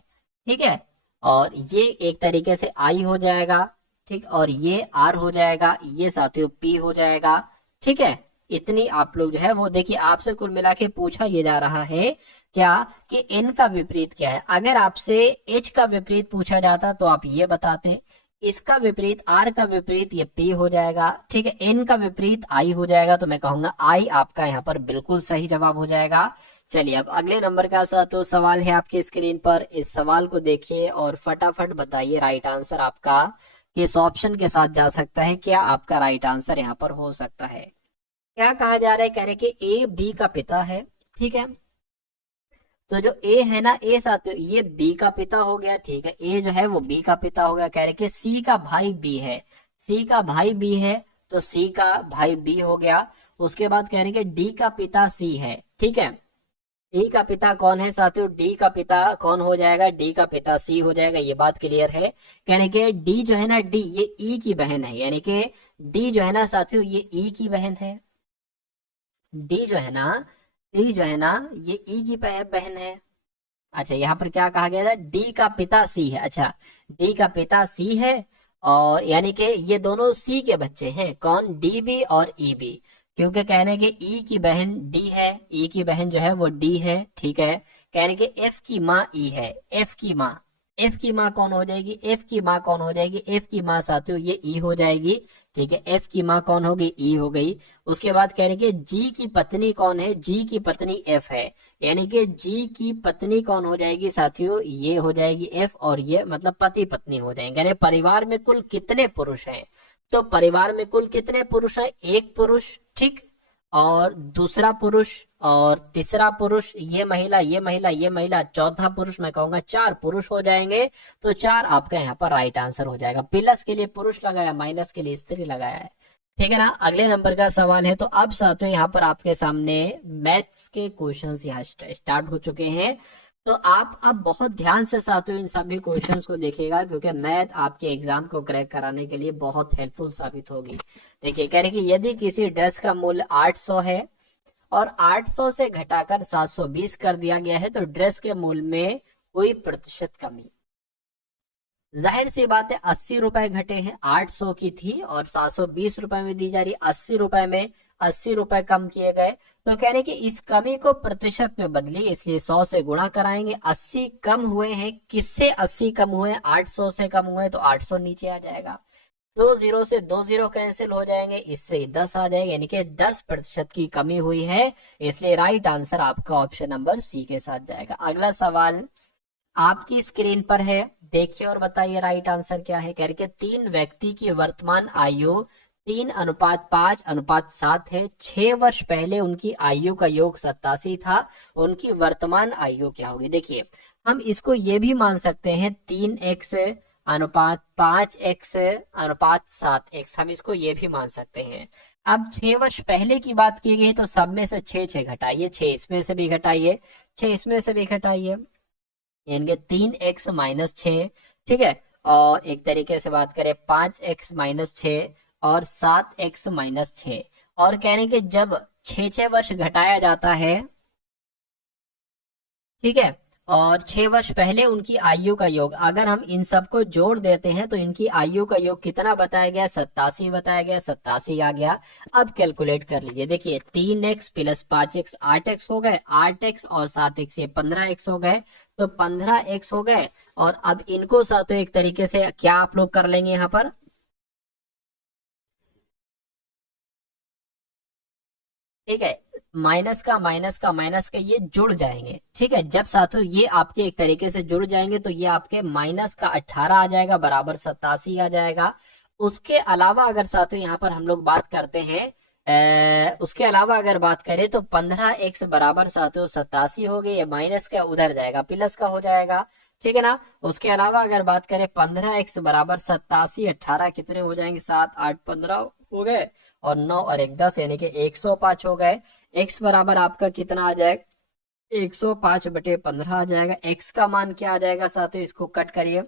ठीक है। और ये एक तरीके से आई हो जाएगा, ठीक, और ये आर हो जाएगा, ये साथियों पी हो जाएगा, ठीक है। इतनी आप लोग जो है वो देखिए, आपसे कुल मिला के पूछा ये जा रहा है क्या, कि एन का विपरीत क्या है। अगर आपसे एच का विपरीत पूछा जाता तो आप ये बताते, इसका विपरीत, आर का विपरीत ये पी हो जाएगा, ठीक है, एन का विपरीत आई हो जाएगा, तो मैं कहूंगा आई आपका यहाँ पर बिल्कुल सही जवाब हो जाएगा। चलिए अब अगले नंबर का तो सवाल है आपकी स्क्रीन पर, इस सवाल को देखिए और फटाफट बताइए राइट आंसर आपका किस ऑप्शन के साथ जा सकता है, क्या आपका राइट आंसर यहाँ पर हो सकता है। क्या कहा जा रहा है, कह रहे कि ए बी का पिता है, ठीक है। तो जो ए है ना, ए साथ ये बी का पिता हो गया, ठीक है, ए जो है वो बी का पिता हो गया। कह रहे कि सी का भाई बी है, सी का भाई बी है, तो सी का भाई बी हो गया। उसके बाद कह रहे कि डी का पिता सी है, ठीक है। डी का पिता कौन है साथियों, डी का पिता कौन हो जाएगा, डी का पिता सी हो जाएगा, ये बात क्लियर है। कहने के डी जो है ना, डी ये ई की बहन है, यानी कि डी जो है ना साथियों ये ई की बहन है। डी जो है ना, डी जो है ना ये ई की बहन है। अच्छा यहाँ पर क्या कहा गया था, डी का पिता सी है, अच्छा डी का पिता सी है, और यानी कि ये दोनों सी के बच्चे हैं, कौन, डी बी और ई बी, क्योंकि कहने के ई की बहन डी है, ई की बहन जो है वो डी है, ठीक है। कहने के एफ की माँ ई है, एफ की माँ, एफ की माँ कौन हो जाएगी, एफ की माँ कौन हो जाएगी, एफ की माँ साथियों ये ई हो जाएगी, ठीक है, एफ की माँ कौन होगी, ई हो गई। उसके बाद कह रहे कि जी की पत्नी कौन है, जी की पत्नी एफ है, यानी कि जी की पत्नी कौन हो जाएगी साथियों, ये हो जाएगी एफ, और ये मतलब पति पत्नी हो जाएंगे। यानी परिवार में कुल कितने पुरुष हैं, तो परिवार में कुल कितने पुरुष हैं, एक पुरुष, ठीक, और दूसरा पुरुष और तीसरा पुरुष, ये महिला, ये महिला, ये महिला, चौथा पुरुष, मैं कहूंगा 4 पुरुष हो जाएंगे। तो 4 आपका यहाँ पर राइट आंसर हो जाएगा। प्लस के लिए पुरुष लगाया, माइनस के लिए स्त्री लगाया है, ठीक है ना। अगले नंबर का सवाल है। तो अब साथियों यहाँ पर आपके सामने मैथ्स के क्वेश्चंस यहाँ स्टार्ट हो चुके हैं। तो आप अब बहुत ध्यान से साथियों इन सभी क्वेश्चंस को देखिएगा, क्योंकि मैथ आपके एग्जाम को क्रैक कराने के लिए बहुत हेल्पफुल साबित होगी। देखिए, कह रहे कि यदि किसी ड्रेस का मूल्य 800 है और 800 से घटाकर 720 कर दिया गया है, तो ड्रेस के मूल्य में कोई प्रतिशत कमी। जाहिर सी बात है 80 रुपए घटे हैं, 800 की थी और 720 रुपए में दी जा रही, 80 रुपए में 80 रुपए कम किए गए। तो कह रहे कि इस कमी को प्रतिशत में बदली, इसलिए 100 से गुणा कराएंगे। 80 कम हुए हैं, किससे 80 कम हुए? 800 से कम हुए, तो 800 नीचे आ जाएगा। 2 जीरो से 2 जीरो कैंसिल हो जाएंगे, इससे 10 आ जाएगा, यानी कि 10% की कमी हुई है। इसलिए राइट आंसर आपका ऑप्शन नंबर सी के साथ जाएगा। अगला सवाल आपकी स्क्रीन पर है, देखिए और बताइए राइट आंसर क्या है। कह रहे 3 व्यक्ति की वर्तमान आयु 3:5:7 है। 6 वर्ष पहले उनकी आयु का योग 87 था, उनकी वर्तमान आयु क्या होगी? देखिए, हम इसको ये भी मान सकते हैं 3x/5x/7x, हम इसको ये भी मान सकते हैं। अब 6 वर्ष पहले की बात की गई, तो सब में से 6 घटाइए, 6 इसमें से भी घटाइए, 6 इसमें से भी घटाइए, यानी 3x-6, ठीक है। और एक तरीके से बात करें 5x-6 और 7x-6। और कहने के जब 6 वर्ष घटाया जाता है, ठीक है, और 6 वर्ष पहले उनकी आयु का योग, अगर हम इन सबको जोड़ देते हैं तो इनकी आयु का योग कितना बताया गया? 87 बताया गया, 87 आ गया। अब कैलकुलेट कर लीजिए। देखिए, 3x + 5x 8x हो गए, 8x और 7x ये 15x हो गए, तो 15x हो गए। और अब इनको साथों एक तरीके से क्या आप लोग कर लेंगे यहाँ पर, ठीक है, माइनस का माइनस का माइनस का ये जुड़ जाएंगे, ठीक है। जब साथियों ये आपके एक तरीके से जुड़ जाएंगे, तो ये आपके माइनस का 18 आ जाएगा, बराबर 87 आ जाएगा। उसके अलावा अगर साथियों यहाँ पर हम लोग बात करते हैं, उसके अलावा अगर बात करें तो 15x बराबर साथियों 87 हो गई, ये माइनस का उधर जाएगा, प्लस का हो जाएगा, ठीक है ना। उसके अलावा अगर बात करें 15x बराबर 87, 18 कितने हो जाएंगे? 7 8 15 हो गए, और 9 और 1 10, यानी कि 105 हो गए। x बराबर आपका कितना आ जाएगा? 105/15 आ जाएगा। x का मान क्या आ जाएगा साथियों? इसको कट करिए,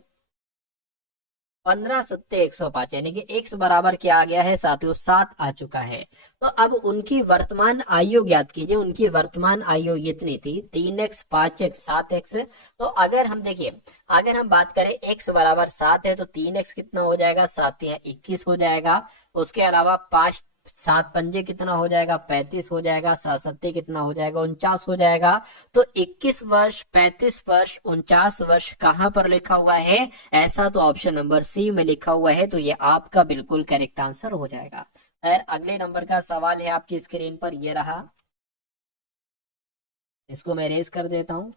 15 7 105, यानी कि x बराबर क्या आ गया है साथियों? 7 आ चुका है। तो अब उनकी वर्तमान आयु ज्ञात कीजिए। उनकी वर्तमान आयु इतनी थी, 3x 5x 7x। तो अगर हम देखिए, अगर हम बात करें x बराबर 7 है, तो 3x कितना हो जाएगा? 7 या 21 हो जाएगा। उसके अलावा 5 7 पंजे कितना हो जाएगा? 35 हो जाएगा। 7 सत्ते कितना हो जाएगा? 49 हो जाएगा। तो 21 वर्ष, 35 वर्ष, 49 वर्ष कहां पर लिखा हुआ है? ऐसा तो ऑप्शन नंबर सी में लिखा हुआ है, तो ये आपका बिल्कुल करेक्ट आंसर हो जाएगा। खैर, अगले नंबर का सवाल है आपकी स्क्रीन पर, ये रहा, इसको मैं रेज कर देता हूं,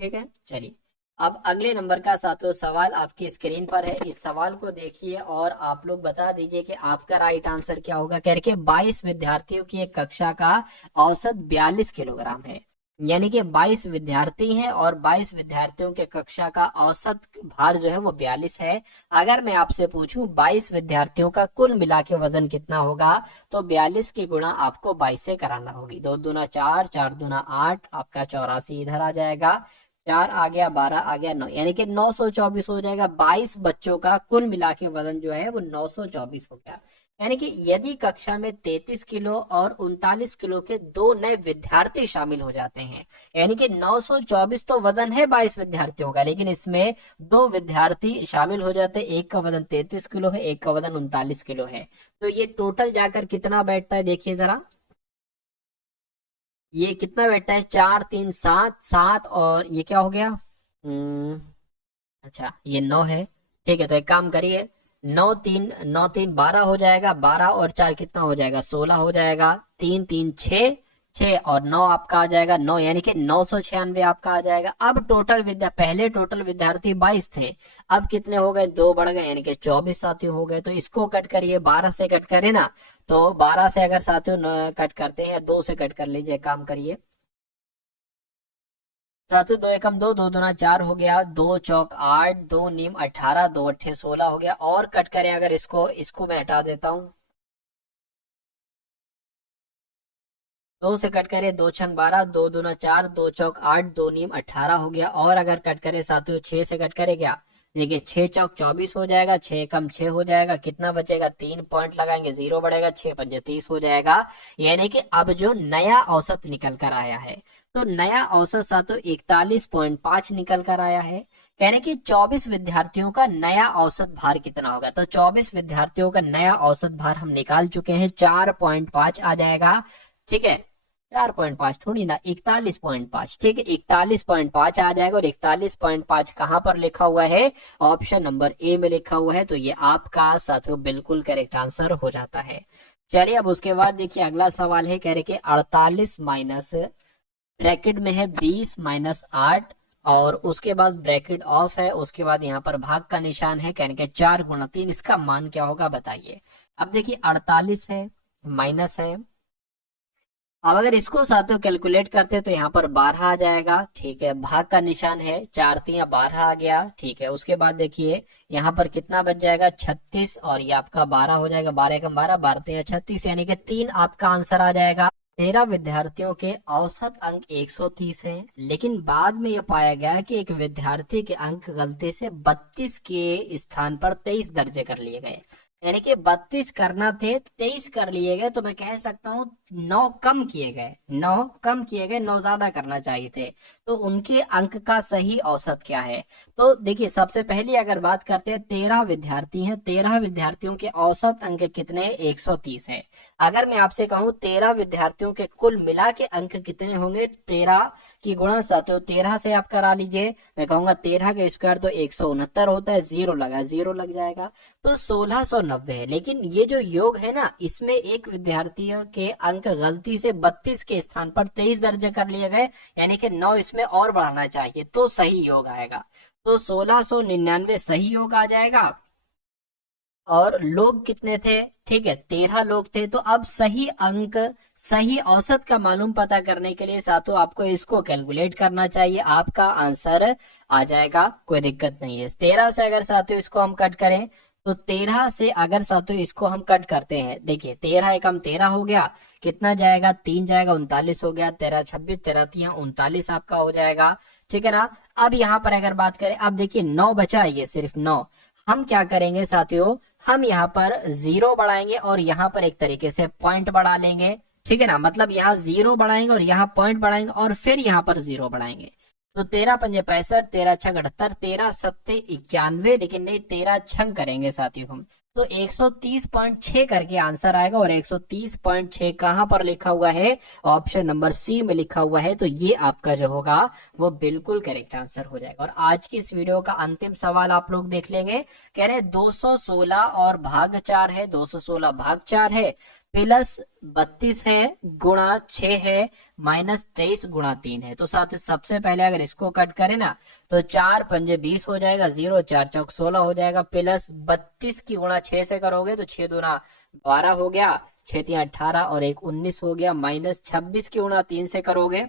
ठीक है। चलिए, अब अगले नंबर का साथियों सवाल आपकी स्क्रीन पर है। इस सवाल को देखिए और आप लोग बता दीजिए कि आपका राइट आंसर क्या होगा। कह रहे 22 विद्यार्थियों की एक कक्षा का औसत 42 किलोग्राम है, यानी कि 22 विद्यार्थी हैं और 22 विद्यार्थियों के कक्षा का औसत भार जो है वो 42 है। अगर मैं आपसे पूछूं 22 विद्यार्थियों का कुल मिला के वजन कितना होगा, तो 42 की गुणा आपको 22 से कराना होगी। 2 दूना 4, 4 दूना 8, आपका 84 इधर आ जाएगा, 4 आ गया, 12 आ गया, 9, यानी कि 924 हो जाएगा। 22 बच्चों का कुल मिला के वजन जो है वो 924 हो गया। यानी कि यदि कक्षा में 33 किलो और 39 किलो के 2 नए विद्यार्थी शामिल हो जाते हैं, यानी कि 924 तो वजन है 22 विद्यार्थियों का, लेकिन इसमें 2 विद्यार्थी शामिल हो जाते हैं, एक का वजन 33 किलो है, एक का वजन 39 किलो है। तो ये टोटल जाकर कितना बैठता है? देखिए जरा, ये कितना बैठता है? 4 3 7 7, और ये क्या हो गया? अच्छा, ये 9 है, ठीक है। तो एक काम करिए, 9 3 12 हो जाएगा, 12 और 4 कितना हो जाएगा? 16 हो जाएगा। 3 3 6 6 और 9 आपका आ जाएगा 9, यानी कि 996 आपका आ जाएगा। अब पहले टोटल विद्यार्थी 22 थे, अब कितने हो गए, 2 बढ़ गए, यानी कि 24 साथियों हो गए। तो इसको कट करिए, 12 से कट करें ना, तो 12 से अगर साथियों कट करते हैं, 2 से कट कर लीजिए, काम करिए साथियों। 2 एकम 2, 2 दूना 4 हो गया, 2 चौक 8, 2 नीम 18, 2 अट्ठे 16 हो गया। और कट करें अगर इसको मैं हटा देता हूँ, 2 से कट करें, 2 छंग 12, 2 दूना 4, 2 चौक 8, 2 नीम 18 हो गया। और अगर कट करें साथियों 6 से कट करें क्या, देखिए 6 चौक 24 हो जाएगा, 6 कम 6 हो जाएगा, कितना बचेगा, 3 पॉइंट लगाएंगे, 0 बढ़ेगा, 6 पंजे 30 हो जाएगा। यानी कि अब जो नया औसत निकल कर आया है, तो नया औसत साथियों 41.5 निकल कर आया है। यानी कि 24 विद्यार्थियों का नया औसत भार कितना होगा, तो 24 विद्यार्थियों का नया औसत भार हम निकाल चुके हैं, 4.5 आ जाएगा। ठीक है, 4.5 थोड़ी ना, 41.5, ठीक है, 41.5 आ जाएगा। और 41.5 कहां पर लिखा हुआ है, ऑप्शन नंबर ए में लिखा हुआ है। तो ये आपका साथियों बिल्कुल करेक्ट आंसर हो जाता है। चलिए अब उसके बाद देखिए अगला सवाल है, कह रहे कि 48 माइनस ब्रैकेट में है 20 माइनस 8, और उसके बाद ब्रैकेट ऑफ है, उसके बाद यहाँ पर भाग का निशान है, कहने के 4 गुणा 3, इसका मान क्या होगा बताइए। अब देखिए 48 है, माइनस है, अब अगर इसको साथियों कैलकुलेट करते हैं तो यहाँ पर 12 आ जाएगा। ठीक है, भाग का निशान है, 4 3 12 आ गया। ठीक है, उसके बाद देखिए यहाँ पर कितना बच जाएगा, 36, और ये आपका 12 हो जाएगा, 12 कम 12, 12 3 36, यानी कि 3 आपका आंसर आ जाएगा। 13 विद्यार्थियों के औसत अंक 130 हैं, लेकिन बाद में यह पाया गया कि एक विद्यार्थी के अंक गलती से 32 के स्थान पर 23 दर्ज कर लिए गए, यानी कि 32 करना थे, 23 कर लिए गए। तो मैं कह सकता हूँ 9 कम किए गए, 9 कम किए गए, 9 ज्यादा करना चाहिए थे। तो उनके अंक का सही औसत क्या है, तो देखिए सबसे पहले अगर बात करते हैं, 13 विद्यार्थी हैं, 13 विद्यार्थियों के औसत अंक कितने, 130 है। अगर मैं आपसे कहूँ 13 विद्यार्थियों के कुल मिला के अंक कितने होंगे, 13 की गुणा साथियों 13 से आप करा लीजिए। मैं कहूंगा 13 का स्क्वायर तो 169 होता है, 0 लगा, 0 लग जाएगा, तो 1690 है। लेकिन ये जो योग है ना, इसमें एक विद्यार्थी के अंक गलती से 32 के स्थान पर 23 दर्ज कर लिए गए, यानी कि 9 इसमें और बढ़ाना चाहिए तो सही योग आएगा। तो 1699 सही योग आ जाएगा। और लोग कितने थे, ठीक है 13 लोग थे। तो अब सही अंक, सही औसत का मालूम पता करने के लिए साथियों आपको इसको कैलकुलेट करना चाहिए, आपका आंसर आ जाएगा, कोई दिक्कत नहीं है। 13 से अगर साथियों इसको हम कट करें, तो 13 से अगर साथियों इसको हम कट करते हैं, देखिए 13 एकम 13 हो गया, कितना जाएगा, 3 जाएगा, 39 हो गया, 13 26, 13 3 39 आपका हो जाएगा। ठीक है ना। अब यहाँ पर अगर बात करें, अब देखिए 9 बचा, ये सिर्फ 9, हम क्या करेंगे साथियों, हम यहाँ पर 0 बढ़ाएंगे और यहाँ पर एक तरीके से पॉइंट बढ़ा लेंगे। ठीक है ना, मतलब यहाँ 0 बढ़ाएंगे और यहाँ पॉइंट बढ़ाएंगे और फिर यहाँ पर 0 बढ़ाएंगे। तो 13 पंजे 65, 13 छंग 78, 13 सत्ते 91, लेकिन नहीं 13 छंग करेंगे साथियों हम, तो 130.6 करके आंसर आएगा। और 130.6 कहां पर लिखा हुआ है, ऑप्शन नंबर सी में लिखा हुआ है। तो ये आपका जो होगा वो बिल्कुल करेक्ट आंसर हो जाएगा। और आज की इस वीडियो का अंतिम सवाल आप लोग देख लेंगे, कह रहे 216 और भाग 4 है, 216 भाग 4 है, प्लस 32 है, गुणा 6 है, माइनस 23 गुणा 3 है। तो साथियों सबसे पहले अगर इसको कट करें ना, तो 4 पंजे 20 हो जाएगा, 0 4 चौक 16 हो जाएगा, प्लस 32 की गुणा 6 से करोगे तो 6 दूना 12 हो गया, 6 3 18 और 1 19 हो गया, माइनस 26 की गुणा 3 से करोगे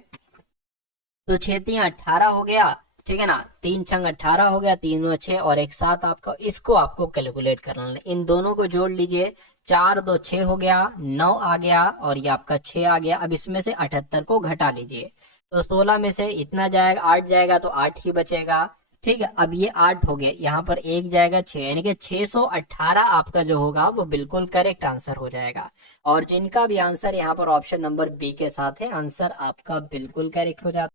तो 6 3 18 हो गया। ठीक है ना, 3 छंग 18 हो गया, 3 9 6 और 1 7 आपका, इसको आपको कैलकुलेट करना है, इन दोनों को जोड़ लीजिए, 4 2 6 हो गया, 9 आ गया और ये आपका 6 आ गया। अब इसमें से 78 को घटा लीजिए, तो 16 में से इतना जाएगा, 8 जाएगा तो 8 ही बचेगा। ठीक है, अब ये 8 हो गया, यहाँ पर 1 जाएगा 6, यानी कि 618 आपका जो होगा वो बिल्कुल करेक्ट आंसर हो जाएगा। और जिनका भी आंसर यहाँ पर ऑप्शन नंबर बी के साथ है, आंसर आपका बिल्कुल करेक्ट हो जाता है।